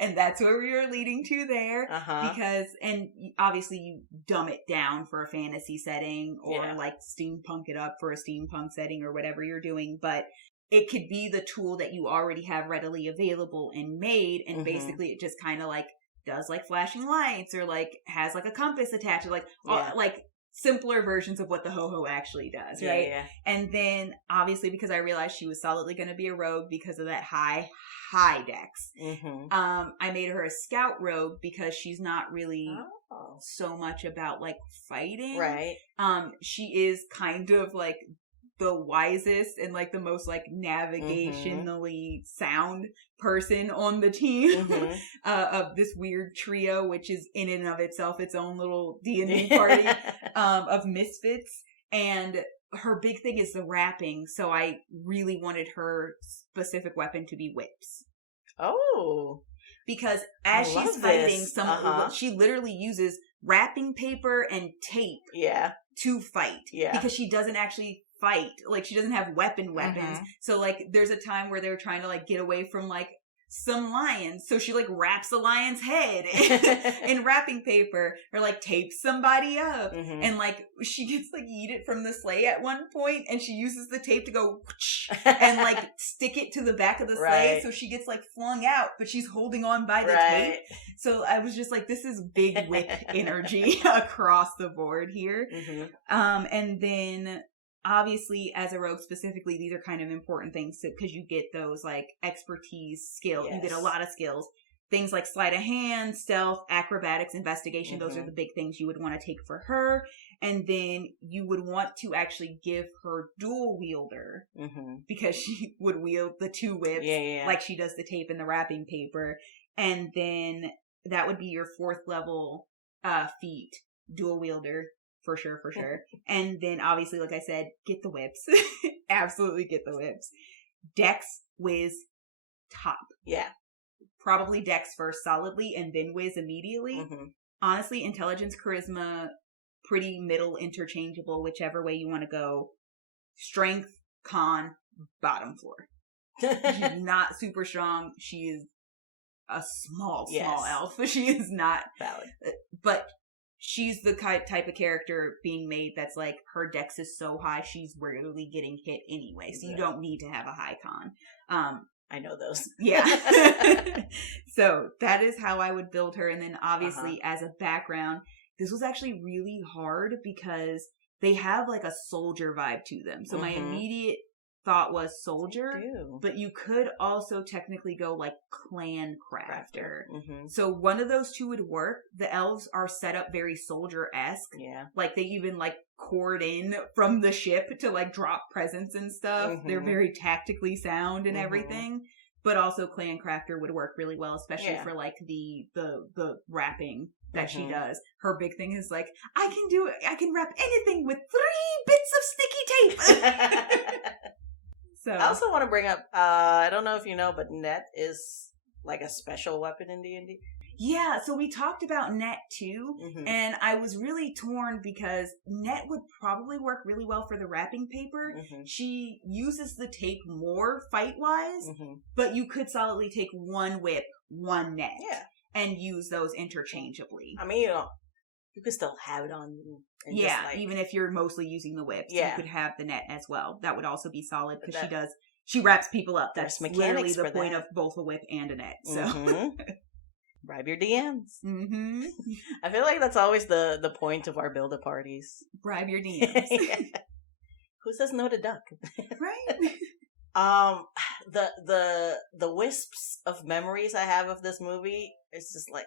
And that's where we were leading to there. Because, and obviously you dumb it down for a fantasy setting or like steampunk it up for a steampunk setting or whatever you're doing. But it could be the tool that you already have readily available and made. And basically it just kind of like does like flashing lights or like has like a compass attached or like simpler versions of what the ho-ho actually does, right? Yeah. And then, obviously, because I realized she was solidly going to be a rogue because of that high dex, I made her a scout rogue because she's not really so much about, like, fighting. Right. She is kind of, like, the wisest and, like, the most, like, navigationally sound person on the team of this weird trio, which is in and of itself its own little D&D party of misfits. And her big thing is the rapping, so I really wanted her specific weapon to be whips. Oh. Because as she's fighting, she literally uses wrapping paper and tape to fight. Yeah. Because she doesn't actually fight. Like, she doesn't have weapons. So, like, there's a time where they're trying to, like, get away from, like, some lions. So she, like, wraps a lion's head in wrapping paper or, like, tapes somebody up. And, like, she gets, like, yeeted from the sleigh at one point and she uses the tape to go and, like, stick it to the back of the sleigh. So she gets, like, flung out, but she's holding on by the tape. So I was just like, this is big whip energy across the board here. And then obviously, as a rogue specifically, these are kind of important things because you get those, like, expertise skills. You get a lot of skills. Things like sleight of hand, stealth, acrobatics, investigation. Those are the big things you would want to take for her. And then you would want to actually give her dual wielder because she would wield the two whips like she does the tape and the wrapping paper. And then that would be your 4th level feat, dual wielder. For sure. And then, obviously, like I said, get the whips. Absolutely get the whips. Dex, whiz, top. Yeah. Probably Dex first solidly, and then whiz immediately. Honestly, intelligence, charisma, pretty middle interchangeable, whichever way you want to go. Strength, con, bottom floor. She's not super strong. She is a small elf. She is not valid. But she's the type of character being made that's like, her dex is so high, she's rarely getting hit anyway. So you don't need to have a high con. I know those. Yeah. So that is how I would build her. And then obviously as a background, this was actually really hard because they have like a soldier vibe to them. So my immediate thought was soldier, but you could also technically go like clan crafter. So one of those two would work. The elves are set up very soldier-esque. Yeah. Like they even like cord in from the ship to like drop presents and stuff. They're very tactically sound and everything. But also clan crafter would work really well, especially for like the wrapping that she does. Her big thing is like, I can wrap anything with 3 bits of sticky tape. So I also want to bring up, I don't know if you know, but net is like a special weapon in D&D. Yeah, so we talked about net too, and I was really torn because net would probably work really well for the wrapping paper. She uses the tape more fight-wise, but you could solidly take one whip, one net, and use those interchangeably. I mean, you could still have it on. And just even if you're mostly using the whips, you could have the net as well. That would also be solid because she wraps people up. That's literally the point of both a whip and a net. So. Bribe your DMs. I feel like that's always the point of our build-up parties. Bribe your DMs. Who says no to duck? Right. The wisps of memories I have of this movie, it's just like,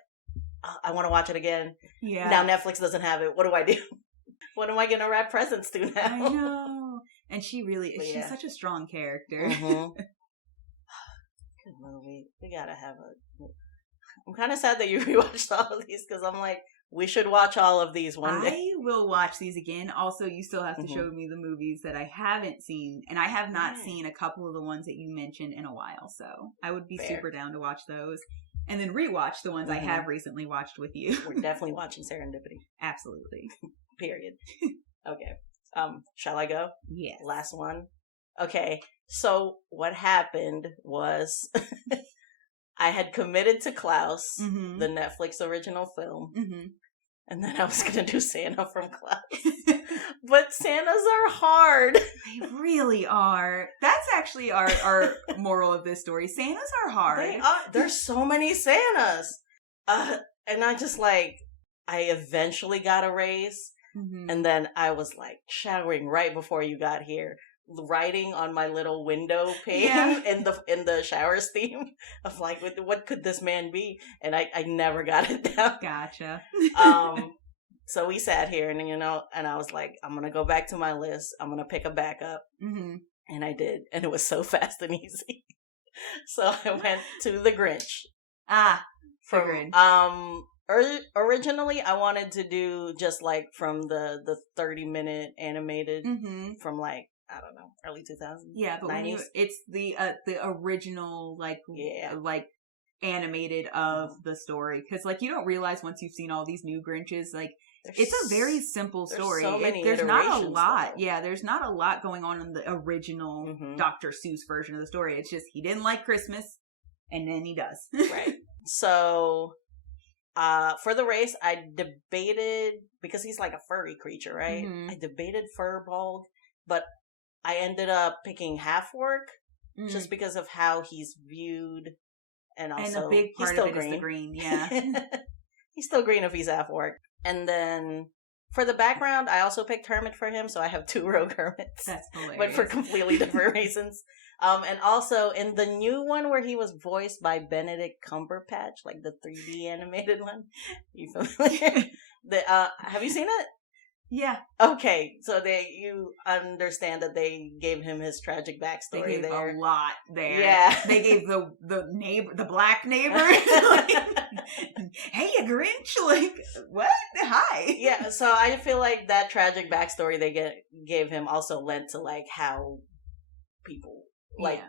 I want to watch it again. Yeah. Now Netflix doesn't have it. What do I do? What am I going to wrap presents to now? I know. And she's such a strong character. Good movie. We gotta have a... I'm kind of sad that you rewatched all of these because I'm like, we should watch all of these one day. I will watch these again. Also, you still have to show me the movies that I haven't seen. And I have not seen a couple of the ones that you mentioned in a while. So I would be super down to watch those. And then rewatch the ones I have recently watched with you. We're definitely watching Serendipity. Absolutely. Period. Okay. Shall I go? Yes. Last one. Okay. So what happened was I had committed to Klaus, the Netflix original film, and then I was going to do Santa from Klaus. But Santas are hard. They really are. That's actually our moral of this story. Santas are hard. They are. There's so many Santas. And I eventually got a raise. And then I was like showering right before you got here, writing on my little window pane in the shower steam of like, what could this man be? And I never got it down. Gotcha. So we sat here and and I was like, I'm gonna go back to my list. I'm gonna pick a backup, and I did, and it was so fast and easy. So I went to the Grinch. From Grinch. Originally, I wanted to do just like from the 30-minute animated from like, I don't know, early 2000s. Yeah, but 90s. It's the original like animated of the story, because like you don't realize once you've seen all these new Grinches, like it's a very simple story. So many there's not a lot. Though. Yeah, there's not a lot going on in the original Dr. Seuss version of the story. It's just he didn't like Christmas, and then he does. Right. So. For the race, I debated, because he's like a furry creature, right? I debated Furball, but I ended up picking Half-Orc just because of how he's viewed, and also a big part he's still of it green. Is the green, yeah. He's still green if he's Half-Orc. And then for the background, I also picked Hermit for him, so I have 2 rogue Hermits. That's hilarious. But for completely different reasons. And also in the new one where he was voiced by Benedict Cumberbatch, like the 3D animated one. You familiar? Have you seen it? Yeah. Okay, so you understand that they gave him his tragic backstory. They gave there. a lot there. Yeah. They gave the neighbor, the black neighbor, hey, a Grinch, like, what? Hi. Yeah, so I feel like that tragic backstory they gave him also lent to like how people like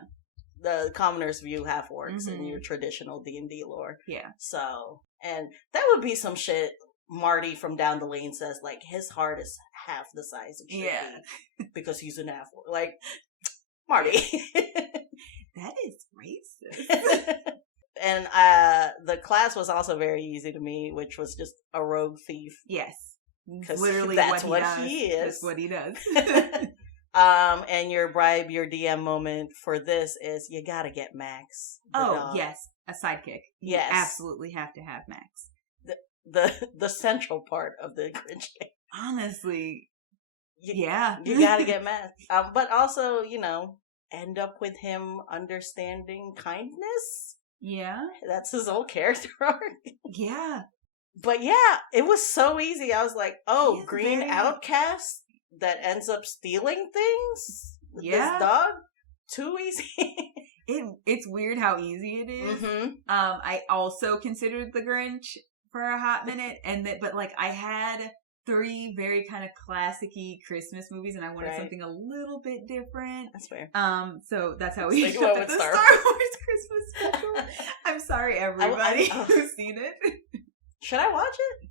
the commoners view half-orcs in your traditional D&D lore. Yeah. So, and that would be some shit Marty from down the lane says, like, his heart is half the size it should be because he's an half-orc. Like, Marty. That is racist. And the class was also very easy to me, which was just a rogue thief. Yes. Literally that's what he is. That's what he does. And your bribe your DM moment for this is you gotta get Max. Dog. Yes. A sidekick. You yes. absolutely have to have Max. The central part of the Grinch game. Honestly. You gotta get Max. But also, end up with him understanding kindness. Yeah. That's his whole character arc. Yeah. But yeah, it was so easy. I was like, green outcast that ends up stealing things? Yeah. This dog? Too easy. It's weird how easy it is. Mm-hmm. I also considered the Grinch for a hot minute, but like I had 3 very kind of classic-y Christmas movies, and I wanted something a little bit different. That's fair. So that's how we went with with the Star Wars Christmas special. I'm sorry, everybody who's seen it. Should I watch it?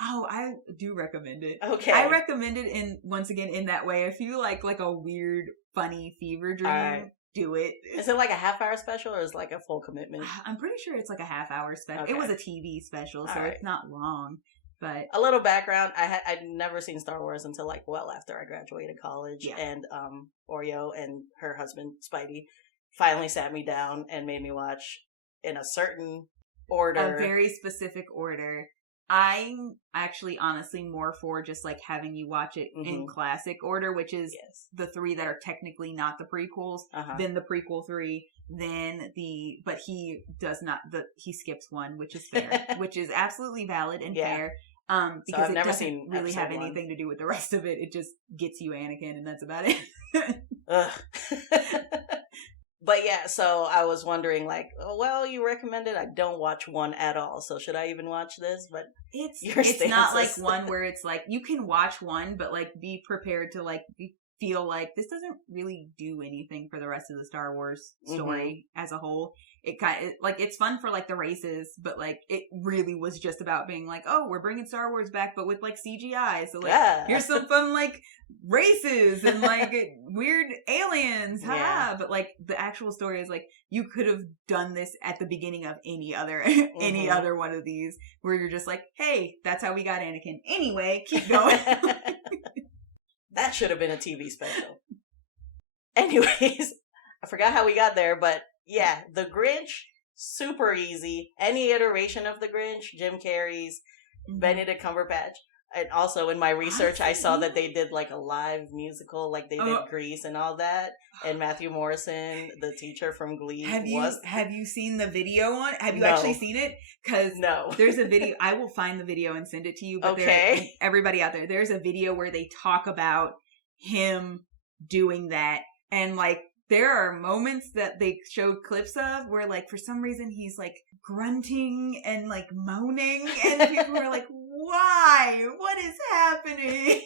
Oh, I do recommend it. Okay. I recommend it once again in that way. If you like a weird, funny fever dream, do it. Is it like a half-hour special or is it like a full commitment? I'm pretty sure it's like a half-hour special. Okay. It was a TV special, so it's not long. But a little background: I'd never seen Star Wars until like well after I graduated college, and Oreo and her husband Spidey finally sat me down and made me watch in a certain order, a very specific order. I'm actually honestly more for just like having you watch it in classic order, which is the 3 that are technically not the prequels, then the prequel 3, then but he does not, he skips 1, which is fair, which is absolutely valid and fair. Because it doesn't really have anything to do with the rest of it. It just gets you Anakin and that's about it. But yeah, so I was wondering, like, well, you recommended I don't watch 1 at all, so should I even watch this? But it's not like one where it's like you can watch 1, but like be prepared to like feel like this doesn't really do anything for the rest of the Star Wars story as a whole. It kind of like it's fun for like the races, but like it really was just about being like, oh, we're bringing Star Wars back, but with like CGI. So like here's some fun like races and like weird aliens, but like the actual story is like you could have done this at the beginning of any other one of these, where you're just like, hey, that's how we got Anakin. Anyway, keep going. That should have been a TV special. Anyways, I forgot how we got there, but yeah, the Grinch, super easy. Any iteration of the Grinch, Jim Carrey's, Benedict Cumberbatch. And also in my research, I saw that they did like a live musical, like they did Grease and all that. And Matthew Morrison, the teacher from Glee, have you seen the video on? Have you actually seen it? Because there's a video. I will find the video and send it to you. But everybody out there, there's a video where they talk about him doing that, and like there are moments that they showed clips of where like for some reason he's like grunting and like moaning, and people are like, why? What is happening?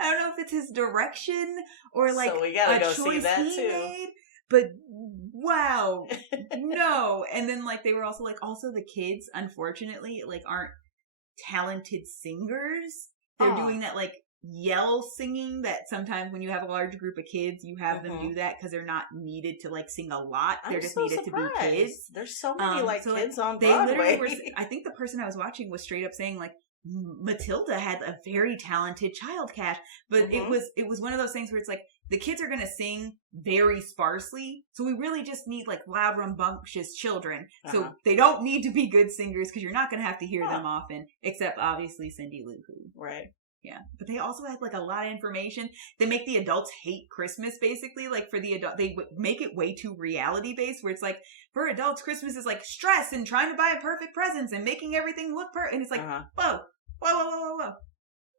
I don't know if it's his direction or like so we gotta go choice see that he too. made, but wow, no. And then like they were also like, also the kids unfortunately like aren't talented singers. They're doing that like yell singing that sometimes when you have a large group of kids, you have them do that because they're not needed to like sing a lot. They're just needed to be kids. There's so many kids on they Broadway. Literally were, I think the person I was watching was straight up saying like Matilda had a very talented child cast, but it was one of those things where it's like the kids are gonna sing very sparsely, so we really just need like loud, rambunctious children. So they don't need to be good singers because you're not gonna have to hear them often, except obviously Cindy Lou Who. Right. Yeah, but they also had like a lot of information. They make the adults hate Christmas, basically. Like for the adult, they make it way too reality based, where it's like for adults, Christmas is like stress and trying to buy perfect presents and making everything look perfect. And it's like, whoa.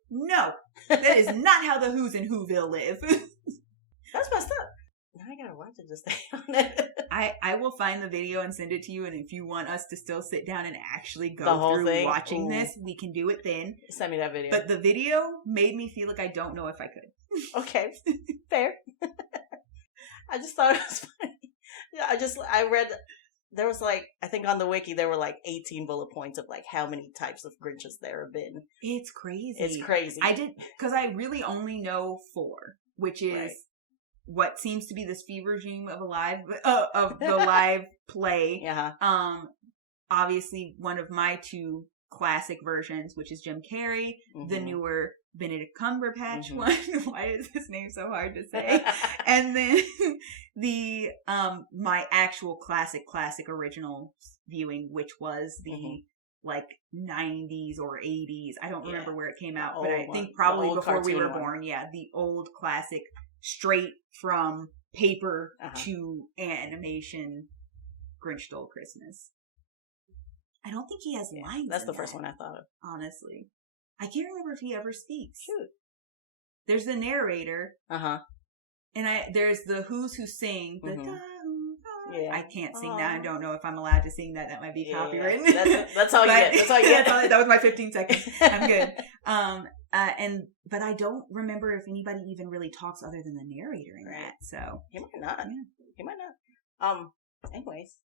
No, that is not how the Who's in Whoville live. That's messed up. Now I gotta watch it to stay on it. I will find the video and send it to you, and if you want us to still sit down and actually go through watching this, we can do it then. Send me that video. But the video made me feel like I don't know if I could. Okay. Fair. I just thought it was funny. I read, there was like, I think on the wiki there were like 18 bullet points of like how many types of Grinches there have been. It's crazy. It's crazy. Because I really only know 4, which is what seems to be this fever dream of the live play. Obviously one of my 2 classic versions, which is Jim Carrey, the newer Benedict Cumberbatch one. Why is his name so hard to say? And then the my actual classic original viewing, which was the like 90s or 80s. I don't remember where it came out, but I think probably before we were born. Yeah, the old classic, straight from paper to animation, Grinch Stole Christmas. I don't think he has lines. That's the first one I thought of. Honestly. I can't remember if he ever speaks. Shoot. There's the narrator. And there's the Who's who sing. The I can't sing that. I don't know if I'm allowed to sing that. That might be copywritten. That's all you get. That's all you get. That was my 15 seconds. I'm good. But I don't remember if anybody even really talks other than the narrator in that. So he might not. Yeah. He might not. Anyways,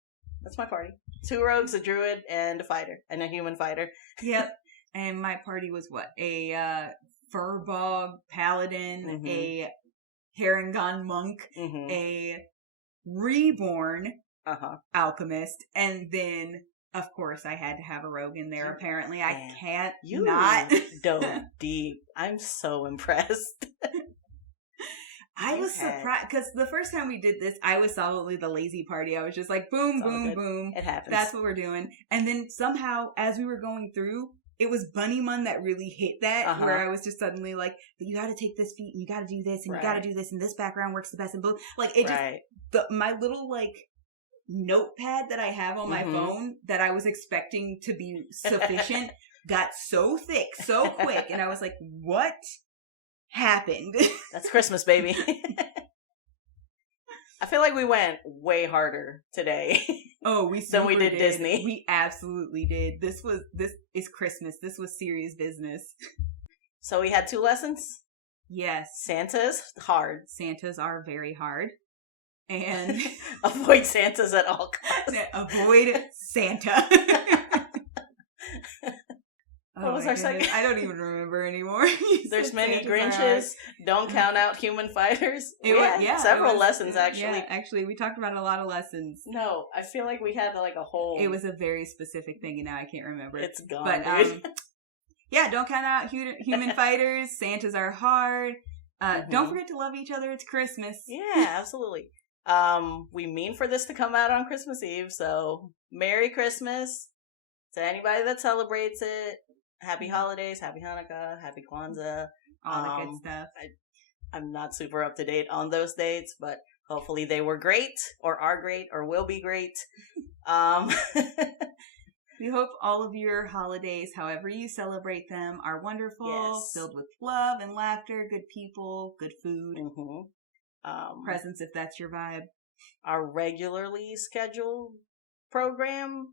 that's my party. 2 rogues, a druid, and a fighter, and a human fighter. Yep. And my party was what? A furbog paladin, a Harangon monk, a reborn alchemist, and then of course I had to have a rogue in there. Apparently, I can't not dove deep. I'm so impressed. I was surprised because the first time we did this, I was solidly the lazy party. I was just like, boom, boom, boom. It happens. That's what we're doing. And then somehow, as we were going through, it was Bunnymun that really hit that, where I was just suddenly like, but you got to take this feat, and you got to do this, and you got to do this, and this background works the best, and boom. Like it just my little like notepad that I have on my phone that I was expecting to be sufficient got so thick so quick, and I was like, what happened? That's Christmas, baby. I feel like we went way harder today. Oh, than we did Disney. We absolutely did. This is Christmas. This was serious business. So we had 2 lessons? Yes. Santa's hard. Santas are very hard. And avoid Santas at all costs. Avoid Santa. What was our second? I don't even remember anymore. There's many Grinches. Don't count out human fighters. Several lessons, actually. Yeah, actually, we talked about a lot of lessons. No, I feel like we had like a whole... It was a very specific thing, and now I can't remember. It's gone, dude. Yeah, don't count out human fighters. Santas are hard. Don't forget to love each other. It's Christmas. Yeah, absolutely. We mean for this to come out on Christmas Eve, so Merry Christmas to anybody that celebrates it. Happy holidays, happy Hanukkah, happy Kwanzaa. All the good stuff. I'm not super up to date on those dates, but hopefully they were great, or are great, or will be great. We hope all of your holidays, however you celebrate them, are wonderful, filled with love and laughter, good people, good food, presents if that's your vibe. Our regularly scheduled program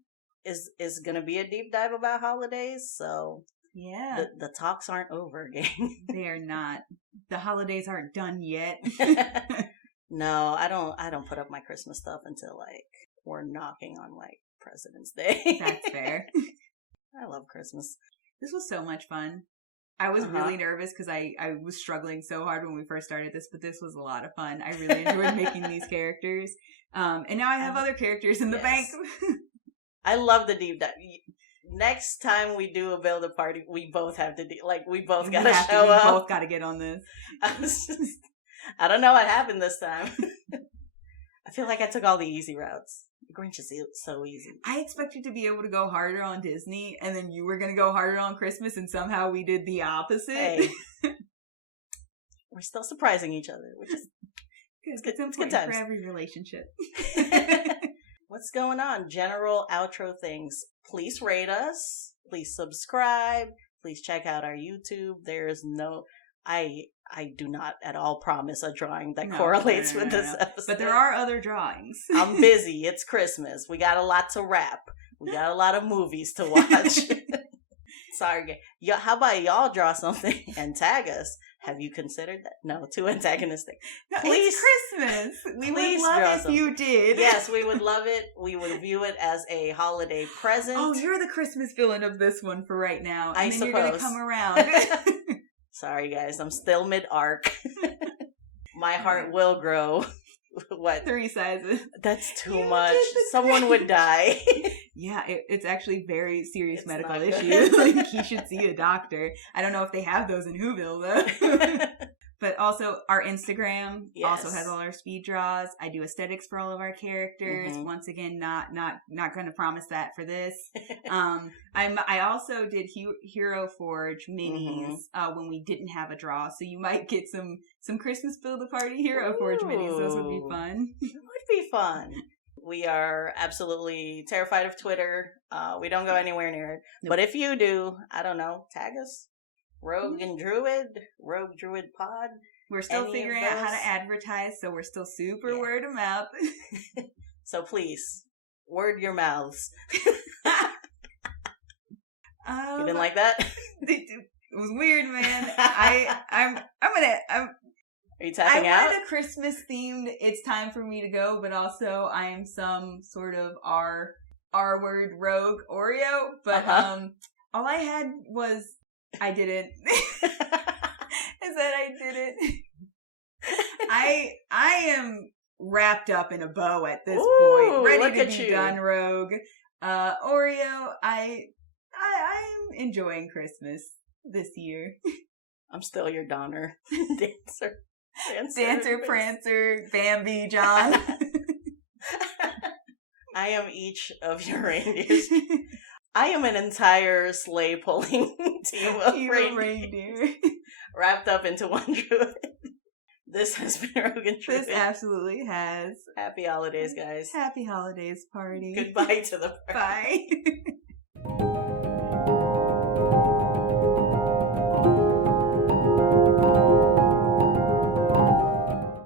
is going to be a deep dive about holidays, so yeah, the talks aren't over, gang. They are not. The holidays aren't done yet. No, I don't put up my Christmas stuff until like we're knocking on like President's Day. That's fair. I love Christmas. This was so much fun. I was really nervous because I was struggling so hard when we first started this, but this was a lot of fun. I really enjoyed making these characters. And now I have other characters in the bank. I love the deep dive. Next time we do a build a party, we both have to do, like, we both gotta show up. We both gotta get on this. I don't know what happened this time. I feel like I took all the easy routes. The Grinch is so easy. I expected to be able to go harder on Disney, and then you were gonna go harder on Christmas, and somehow we did the opposite. Hey. We're still surprising each other, which is it's important for every relationship. What's going on? General outro things. Please rate us. Please subscribe. Please check out our YouTube. There's no... I do not at all promise a drawing that correlates with this episode. But there are other drawings. I'm busy. It's Christmas. We got a lot to wrap. We got a lot of movies to watch. Sorry. How about y'all draw something and tag us? Have you considered that? No, too antagonistic. No, please, it's Christmas. We would love if you did. Yes, we would love it. We would view it as a holiday present. Oh, you're the Christmas villain of this one for right now. And I then suppose. You're going to come around. Sorry, guys. I'm still mid-arc. My heart will grow. What? 3 sizes. That's too much. Someone would die. Yeah, it's actually very serious medical issue. Like, you should see a doctor. I don't know if they have those in Whoville, though. But also, our Instagram also has all our speed draws. I do aesthetics for all of our characters. Mm-hmm. Once again, not going to promise that for this. I also did Hero Forge minis when we didn't have a draw, so you might get some Christmas Build a Party Hero Forge minis. Those would be fun. It would be fun. We are absolutely terrified of Twitter. We don't go anywhere near it. Nope. But if you do, I don't know, tag us. Rogue and Druid, Rogue Druid Pod. We're still figuring out how to advertise, so we're still super word of mouth. So please, word your mouths. You didn't like that? It was weird, man. Are you tapping out? I wanted a Christmas themed, it's time for me to go, but also I am some sort of R word rogue Oreo, but all I had was, I didn't. I said I didn't. I am wrapped up in a bow at this point, ready to be done, rogue. Oreo, I'm enjoying Christmas this year. I'm still your Donner. Dancer, Prancer, Bambi, John. I am each of your reindeers. I am an entire sleigh pulling team of reindeer. Wrapped up into one druid. This has been Rogan Druid. This absolutely has. Happy holidays, guys. Happy holidays, party. Goodbye to the party. Bye.